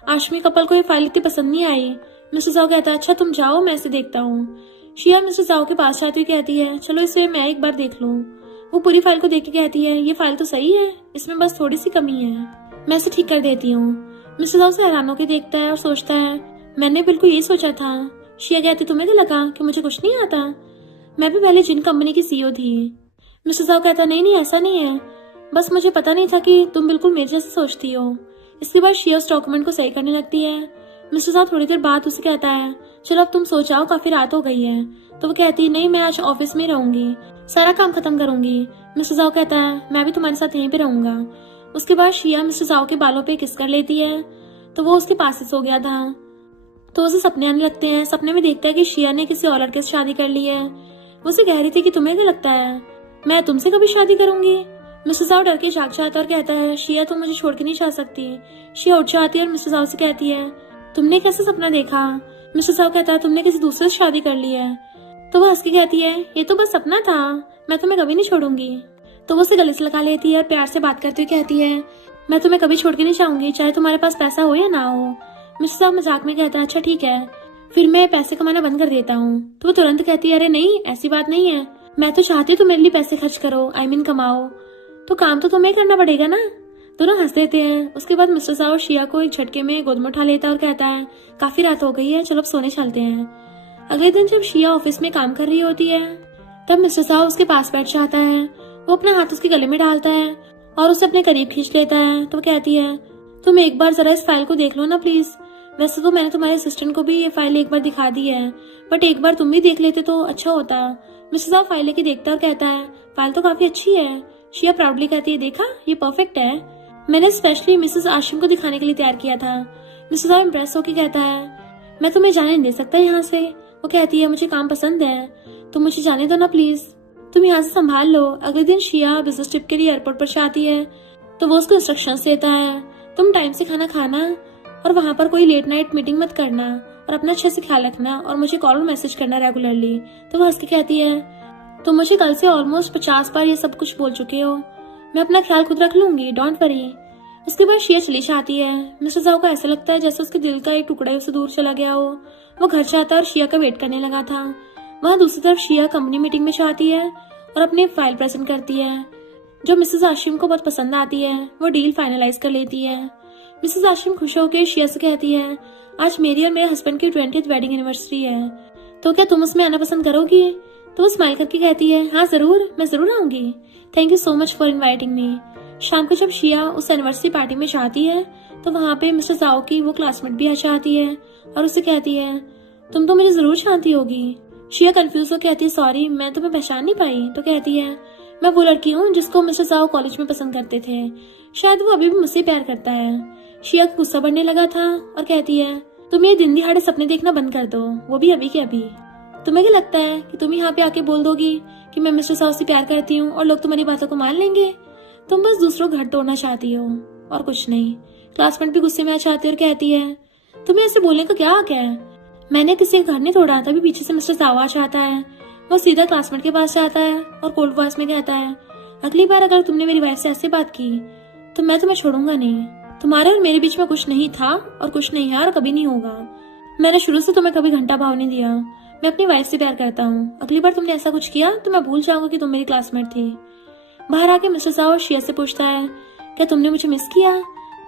आशमी कपल को ये फाइल इतनी पसंद नहीं आई। मिस्टर साहब कहता है अच्छा तुम जाओ मैं इसे देखता हूँ। शिया मिस्टर साहब के पास जाती हुई कहती है चलो इसे मैं एक बार देख लूँ। वो पूरी फाइल को देख के कहती है ये फाइल तो सही है, इसमें बस थोड़ी सी कमी है, मैं इसे ठीक कर देती हूँ। मिस्टर साहब से हैरान होकर देखता है और सोचता है मैंने बिल्कुल यही सोचा था। शिया कहती तुम्हें क्या लगा कि मुझे कुछ नहीं आता? मैं भी पहले जिन कंपनी की सीईओ थी। मिस्टर साहब कहता नहीं नहीं ऐसा नहीं है, बस मुझे पता नहीं था कि तुम बिल्कुल मेरे जैसे सोचती हो। इसके बाद शिया उस डॉक्यूमेंट को सही करने लगती है। मिस्टर साहब थोड़ी देर बाद उसे कहता है चलो अब तुम सो जाओ, काफी रात हो गई है। तो वो कहती है नहीं मैं आज ऑफिस में रहूंगी, सारा काम खत्म करूंगी। मिस्टर साहब कहता है मैं भी तुम्हारे साथ यहीं पे रहूंगा। उसके बाद शिया मिस्टर साहब के बालों पे किस कर लेती है तो वो उसके पास ही सो गया था। तो उसे सपने आने लगते हैं। सपने में देखता है कि शिया ने किसी और लड़के से शादी कर ली है। वो उसे कह रही थी कि तुम्हें क्या लगता है मैं तुमसे कभी शादी करूंगी। मिस्टर साओ डर के जाग जाता और कहता है शिया तुम मुझे छोड़ के नहीं जा सकती। शिया उठ जाती है और मिस्टर साओ से कहती है तुमने कैसे सपना देखा। मिस्टर साओ कहता है तुमने किसी दूसरे से शादी कर ली है। तो वो हंस के कहती है ये तो बस सपना था, मैं तुम्हें कभी नहीं छोड़ूंगी। तो वो उसे गले से लगा लेती है और प्यार से बात करते हुए कहती है मैं तुम्हें कभी छोड़ के नहीं जाऊंगी, चाहे तुम्हारे पास पैसा हो या ना हो। मिस्टर साहब मजाक में कहता है अच्छा ठीक है, फिर मैं पैसे कमाना बंद कर देता हूँ। तो वो तुरंत कहती है अरे नहीं ऐसी बात नहीं है, मैं तो चाहती हूँ तुम मेरे लिए पैसे खर्च करो, आई मीन कमाओ, तो काम तो तुम्हें करना पड़ेगा ना। दोनों हंस देते हैं। उसके बाद मिस्टर साहब शिया को एक झटके में गोद में उठा लेता है और कहता है काफी रात हो गई है, चलो अब सोने चलते हैं। अगले दिन जब शिया ऑफिस में काम कर रही होती है तब मिस्टर साहब उसके पास बैठ जाता है। वो अपना हाथ उसके गले में डालता है और उसे अपने करीब खींच लेता है। तो वो कहती है तुम एक बार जरा इस फाइल को देख लो ना प्लीज। वैसे तो मैंने तुम्हारे असिस्टेंट को भी ये फाइल एक बार दिखा दी है, बट एक बार तुम भी देख लेते तो अच्छा होता। मिस्टर साहब फाइल लेके देखता और कहता है फाइल तो काफी अच्छी है। शिया प्राउडली कहती है देखा ये परफेक्ट है, मैंने स्पेशली मिसेस आशिम को दिखाने के लिए तैयार किया था। मिस्टर साहब इम्प्रेस होकर कहता है मैं तुम्हें जाने नहीं दे सकता यहाँ से। वो कहती है मुझे काम पसंद है, तुम मुझे जाने दो ना प्लीज, तुम यहाँ से संभाल लो। अगले दिन शिया बिजनेस ट्रिप के लिए एयरपोर्ट पर जाती है तो वो उसको इंस्ट्रक्शंस देता है तुम टाइम से खाना खाना और वहाँ पर कोई लेट नाइट मीटिंग मत करना और अपना अच्छे से ख्याल रखना और मुझे कॉल और मैसेज करना रेगुलरली। तो वो हंस के कहती है तुम मुझे कल से ऑलमोस्ट 50 बार ये सब कुछ बोल चुके हो, मैं अपना ख्याल खुद रख लूंगी, डोंट वरी। उसके बाद शिया चली जाती है। मिस्टर साहब को ऐसा लगता है जैसे उसके दिल का एक टुकड़ा उससे दूर चला गया हो। वो घर जाता है और शिया का वेट करने लगा था। वहाँ दूसरी तरफ शिया कंपनी मीटिंग में जाती है और अपनी फाइल प्रेजेंट करती है जो मिसेस आशिम को बहुत पसंद आती है। वो डील फाइनलाइज कर लेती है। मिसेस आशिम खुश होकर शिया से कहती है आज मेरी और मेरे हस्बैंड की 20th वेडिंग एनिवर्सरी है, तो क्या तुम उसमें आना पसंद करोगी। तो वो स्माइल करके कहती है हाँ जरूर, मैं जरूर आऊंगी, thank you so much for inviting me. शाम को जब शिया उस एनिवर्सरी पार्टी में जाती है तो वहाँ पे मिस्टर जाओ की वो क्लासमेट भी आ जाती है और उससे कहती है तुम तो मुझे जरूर जानती होगी। शिया कंफ्यूज हो कहती है सॉरी मैं तुम्हें पहचान नहीं पाई। तो कहती है मैं वो लड़की हूँ जिसको मिस्टर जाओ कॉलेज में पसंद करते थे, शायद वो अभी भी मुझसे प्यार करता है। शिया को गुस्सा बढ़ने लगा था और कहती है तुम ये दिन दिहाड़े सपने देखना बंद कर दो, वो भी अभी के अभी। तुम्हें क्या लगता है कि तुम यहाँ पे आके बोल दोगी कि मैं मिस्टर साहब से प्यार करती हूँ और लोग तुम्हारी बातों को मान लेंगे। तुम बस दूसरों को घर तोड़ना चाहती हो और कुछ नहीं। क्लासमेट भी गुस्से में आ जाती है और कहती है तुम्हें ऐसे बोलने का क्या हक है, मैंने किसी का घर नहीं तोड़ा। तभी पीछे से मिस्टर साहब आ जाता है। वो सीधा क्लासमेट के पास जाता है और कोल्ड वॉइस में कहता है अगली बार अगर तुमने मेरी वाइफ से ऐसे बात की तो मैं तुम्हें छोड़ूंगा नहीं। तुम्हारे और मेरे बीच में कुछ नहीं था और कुछ नहीं है और कभी नहीं होगा। मैंने शुरू से तुम्हें कभी घंटा भाव नहीं दिया, मैं अपनी वाइफ से प्यार करता हूँ। अगली बार तुमने ऐसा कुछ किया तो मैं भूल जाऊंगा कि तुम मेरी क्लासमेट थी। बाहर आके मिस्टर साहब शिया से पूछता है क्या तुमने मुझे मिस किया।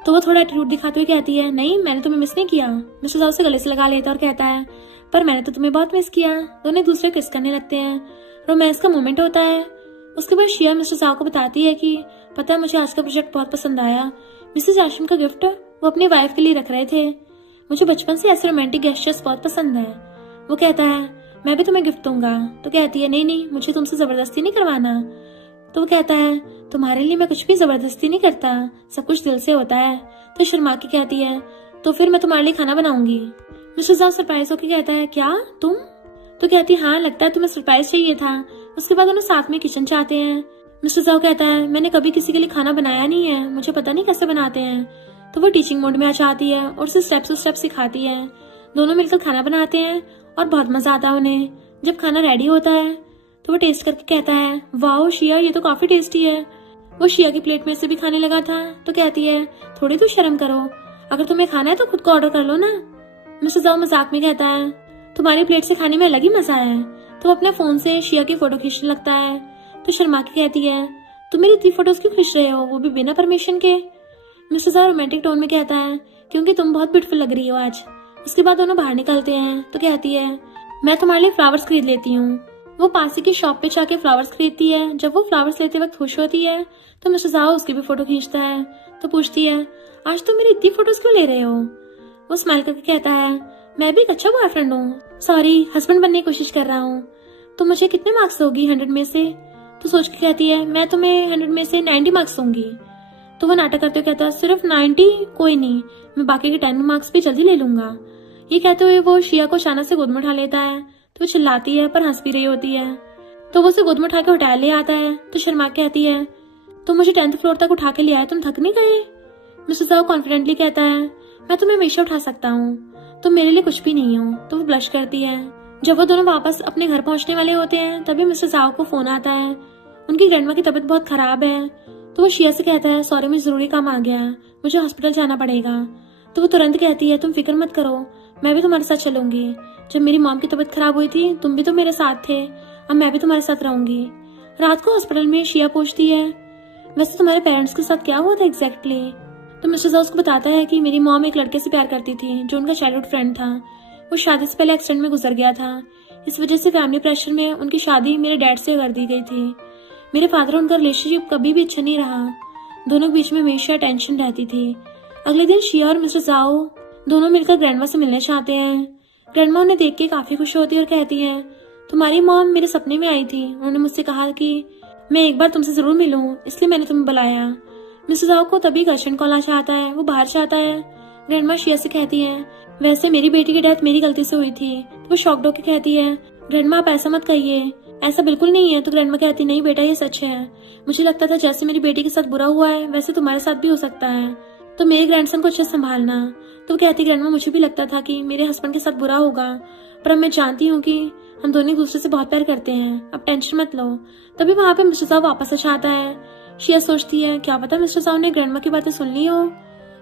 तो वो थोड़ा एटीट्यूड दिखाते हुए कहती है नहीं मैंने तुम्हें मिस नहीं किया। मिस्टर साहब से गले से लगा लेता और कहता है पर मैंने तो तुम्हें बहुत मिस किया। दोनों एक दूसरे किस करने लगते हैं, रोमांस का मोमेंट होता है। उसके बाद शिया मिस्टर साहब को बताती है कि पता है मुझे आज का प्रोजेक्ट बहुत पसंद आया, मिसेस आशिम का गिफ्ट वो अपनी वाइफ के लिए रख रहे थे, मुझे बचपन से ऐसे रोमांटिक गेस्चर्स बहुत पसंद है। वो कहता है मैं भी तुम्हें गिफ्ट दूंगा। तो कहती है नहीं नहीं मुझे तुमसे जबरदस्ती नहीं करवाना। तो वो कहता है तुम्हारे लिए मैं कुछ भी जबरदस्ती नहीं करता, सब कुछ दिल से होता है। तो शर्मा के कहती है तो फिर मैं तुम्हारे लिए खाना बनाऊंगी। मिस्टर साहब सरप्राइज होकर कहता है क्या तुम। तो कहती है हाँ लगता है तुम्हें सरप्राइज चाहिए था। उसके बाद उन्हें साथ में किचन चाहते हैं। मिस्टर साहब कहता है मैंने कभी किसी के लिए खाना बनाया नहीं है, मुझे पता नहीं कैसे बनाते हैं। तो वो टीचिंग मोड में आ जाती है और उसे स्टेप टू स्टेप सिखाती है। दोनों मिलकर खाना बनाते हैं और बहुत मजा आता है उन्हें। जब खाना रेडी होता है तो वो टेस्ट करके कहता है वाओ शिया ये तो काफी टेस्टी है। वो शिया की प्लेट में से भी खाने लगा था। तो कहती है थोड़ी तो शर्म करो, अगर तुम्हें खाना है तो खुद को ऑर्डर कर लो ना। मिस्टर साहब मजाक में कहता है तुम्हारी प्लेट से खाने में अलग ही मजा है। तो वो अपने फोन से शिया की फोटो खींचने लगता है। तो शर्मा के कहती है तुम मेरी इतनी फोटोज क्यों खींच रहे हो, वो भी बिना परमिशन के। मिस्टर साहब रोमांटिक टोन में कहता है क्योंकि तुम बहुत ब्यूटीफुल लग रही हो आज। उसके बाद दोनों बाहर निकलते हैं। तो कहती है मैं तुम्हारे लिए फ्लावर्स खरीद लेती हूँ। वो पास ही की शॉप पे जाके फ्लावर्स खरीदती है। जब वो फ्लावर्स लेते वक्त खुश होती है तो मिस्टर साहब उसकी भी फोटो खींचता है। तो पूछती है आज तुम मेरी इतनी फोटोज क्यों ले रहे हो। वो स्माइल करके कहता है मैं भी एक अच्छा बॉयफ्रेंड हूँ, सॉरी हस्बैंड बनने की कोशिश कर रहा हूँ। तो मुझे कितने मार्क्स दोगी 100 में से। तो सोच के कहती है मैं तुम्हें 100 में से 90 मार्क्स दूंगी। तो वो नाटक करते हुए कहता है सिर्फ 90, कोई नहीं मैं बाकी के 10 मार्क्स भी जल्दी ले लूंगा। ये कहते हुए वो शिया को अचानक से गोद में उठा लेता है। तो वो चिल्लाती है पर हंस भी रही होती है। तो वो उसे गोद में उठा के होटल ले आता है। तो शर्मा के कहती है, तुम मुझे 10th फ्लोर तक उठा के ले आए, तुम थक नहीं गए? मिस्टर जाओ कॉन्फिडेंटली कहता है, मैं तुम्हें हमेशा उठा सकता हूँ, तुम मेरे लिए कुछ भी नहीं हो। तो वो ब्लश करती है। जब वो दोनों वापस अपने घर पहुंचने वाले होते हैं तभी मिस्टर जाओ को फोन आता है। उनकी ग्रैंडमा की तबीयत बहुत खराब है। तो वो शिया से कहता है, सॉरी मुझे जरूरी काम आ गया, मुझे हॉस्पिटल जाना पड़ेगा। तो वो तुरंत कहती है, तुम फिक्र मत करो, मैं भी तुम्हारे साथ चलूंगी। जब मेरी मॉम की तबीयत खराब हुई थी तुम भी तो मेरे साथ थे, अब मैं भी तुम्हारे साथ रहूंगी। रात को हॉस्पिटल में शिया पूछती है, वैसे तुम्हारे पेरेंट्स के साथ क्या हुआ था एग्जैक्टली? तो मिस्टर जाओ उसको बताता है कि मेरी मॉम एक लड़के से प्यार करती थी जो उनका चाइल्डहुड फ्रेंड था। वो शादी से पहले एक्सीडेंट में गुजर गया था। इस वजह से फैमिली प्रेशर में उनकी शादी मेरे डैड से कर दी गई थी। मेरे फादर उनका रिलेशनशिप कभी भी अच्छा नहीं रहा, दोनों के बीच में हमेशा टेंशन रहती थी। अगले दिन शिया और मिस्टर जाओ दोनों मिलकर ग्रैंडमा से मिलने चाहते हैं। ग्रैंडमा उन्हें देख के काफी खुश होती है और कहती है, तुम्हारी मॉम मेरे सपने में आई थी, उन्होंने मुझसे कहा कि मैं एक बार तुमसे जरूर मिलूं, इसलिए मैंने तुम्हें बुलाया। मिस्टर जाओ को तभी अर्जेंट कॉल आ चाहता है, वो बाहर चाहता है। ग्रैंडमा शिया से कहती है, वैसे मेरी बेटी की डेथ मेरी गलती से हुई थी। तो वो शॉक्ड होकर कहती है, ग्रैंडमा आप ऐसा मत कहिए, ऐसा बिल्कुल नहीं है। तो ग्रैंडमा कहती, नहीं बेटा ये सच है, मुझे लगता था जैसे मेरी बेटी के साथ बुरा हुआ है वैसे तुम्हारे साथ भी हो सकता है, तो मेरे ग्रैंडसन को अच्छे से संभालना। तो कहती, ग्रैंडमा मुझे भी लगता था कि मेरे हस्बैंड के साथ बुरा होगा, पर अब मैं जानती हूँ कि हम दोनों एक दूसरे से बहुत प्यार करते हैं, अब टेंशन मत लो। तभी वहाँ पे मिस्टर साहब वापस आ जाता है। शिया सोचती है, क्या पता मिस्टर साहब ने ग्रैंडमा की बातें सुन ली हो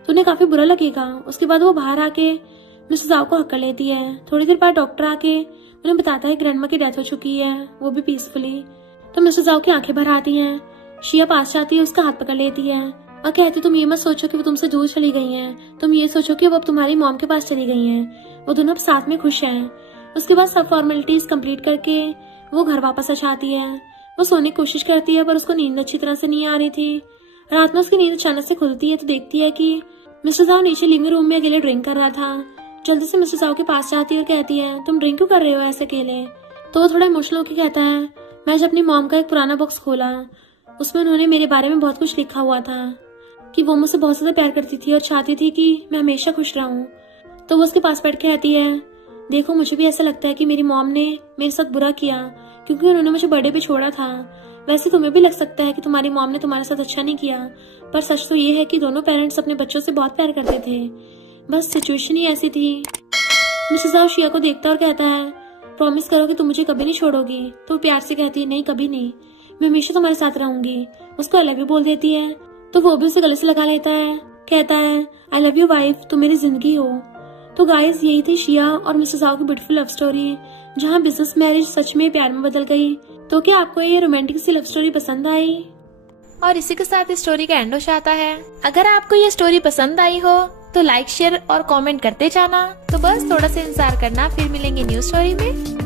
तो उन्हें काफी बुरा लगेगा। उसके बाद वो बाहर आके मिस्टर साहब को हक कर लेती है। थोड़ी देर बाद डॉक्टर आके उन्हें बताता है ग्रैंडमा की डेथ हो चुकी है, वो भी पीसफुली। तो मिस्टर साहब की आंखें भर आती हैं। शिया पास जाती है, उसका हाथ पकड़ लेती है और कहती, तुम ये मत सोचो कि वो तुमसे दूर चली गई हैं, तुम ये सोचो कि वो अब तुम्हारी मॉम के पास चली गई हैं, वो दोनों अब साथ में खुश हैं। उसके बाद सब फॉर्मेलिटीज कंप्लीट करके वो घर वापस आ जाती है। वो सोने की कोशिश करती है पर उसको नींद अच्छी तरह से नहीं आ रही थी। रात में उसकी नींद अचानक से खुलती है तो देखती है कि मिस्टर साहब नीचे लिविंग रूम में अकेले ड्रिंक कर रहा था। जल्दी से मिस्टर साहब के पास जाती है और कहती है, तुम ड्रिंक क्यों कर रहे हो ऐसे अकेले? तो वो थोड़ा इमोशनल होकर कहता है, मैं जब अपनी मॉम का एक पुराना बॉक्स खोला उसमें उन्होंने मेरे बारे में बहुत कुछ लिखा हुआ था कि वो मुझसे बहुत ज्यादा प्यार करती थी और चाहती थी कि मैं हमेशा खुश रहूं। तो वो उसके पास बैठ के कहती है, देखो मुझे भी ऐसा लगता है कि मेरी मॉम ने मेरे साथ बुरा किया क्योंकि उन्होंने मुझे बर्थडे पे छोड़ा था। वैसे तुम्हें भी लग सकता है कि तुम्हारी मॉम ने तुम्हारे साथ अच्छा नहीं किया, पर सच तो ये है कि दोनों पेरेंट्स अपने बच्चों से बहुत प्यार करते थे, बस सिचुएशन ही ऐसी थी। मिस्टर साहब शिया को देखता और कहता है, प्रॉमिस करो कि तुम मुझे कभी नहीं छोड़ोगी। तो प्यार से कहती है, नहीं कभी नहीं, मैं हमेशा तुम्हारे साथ रहूंगी। उसको आई लव यू बोल देती है तो वो भी उसे गले से लगा लेता है। कहता है, आई लव यू वाइफ, तुम मेरी जिंदगी हो। तो गाइस यही थी शिया और मिस्टर साहब की ब्यूटीफुल लव स्टोरी जहाँ बिजनेस मैरिज सच में प्यार में बदल गई। तो क्या आपको ये रोमांटिक सी लव स्टोरी पसंद आई? और इसी के साथ इस स्टोरी का एंड हो जाता है। अगर आपको ये स्टोरी पसंद आई हो तो लाइक शेयर और कमेंट करते जाना। तो बस थोड़ा सा इंतजार करना, फिर मिलेंगे न्यू स्टोरी में।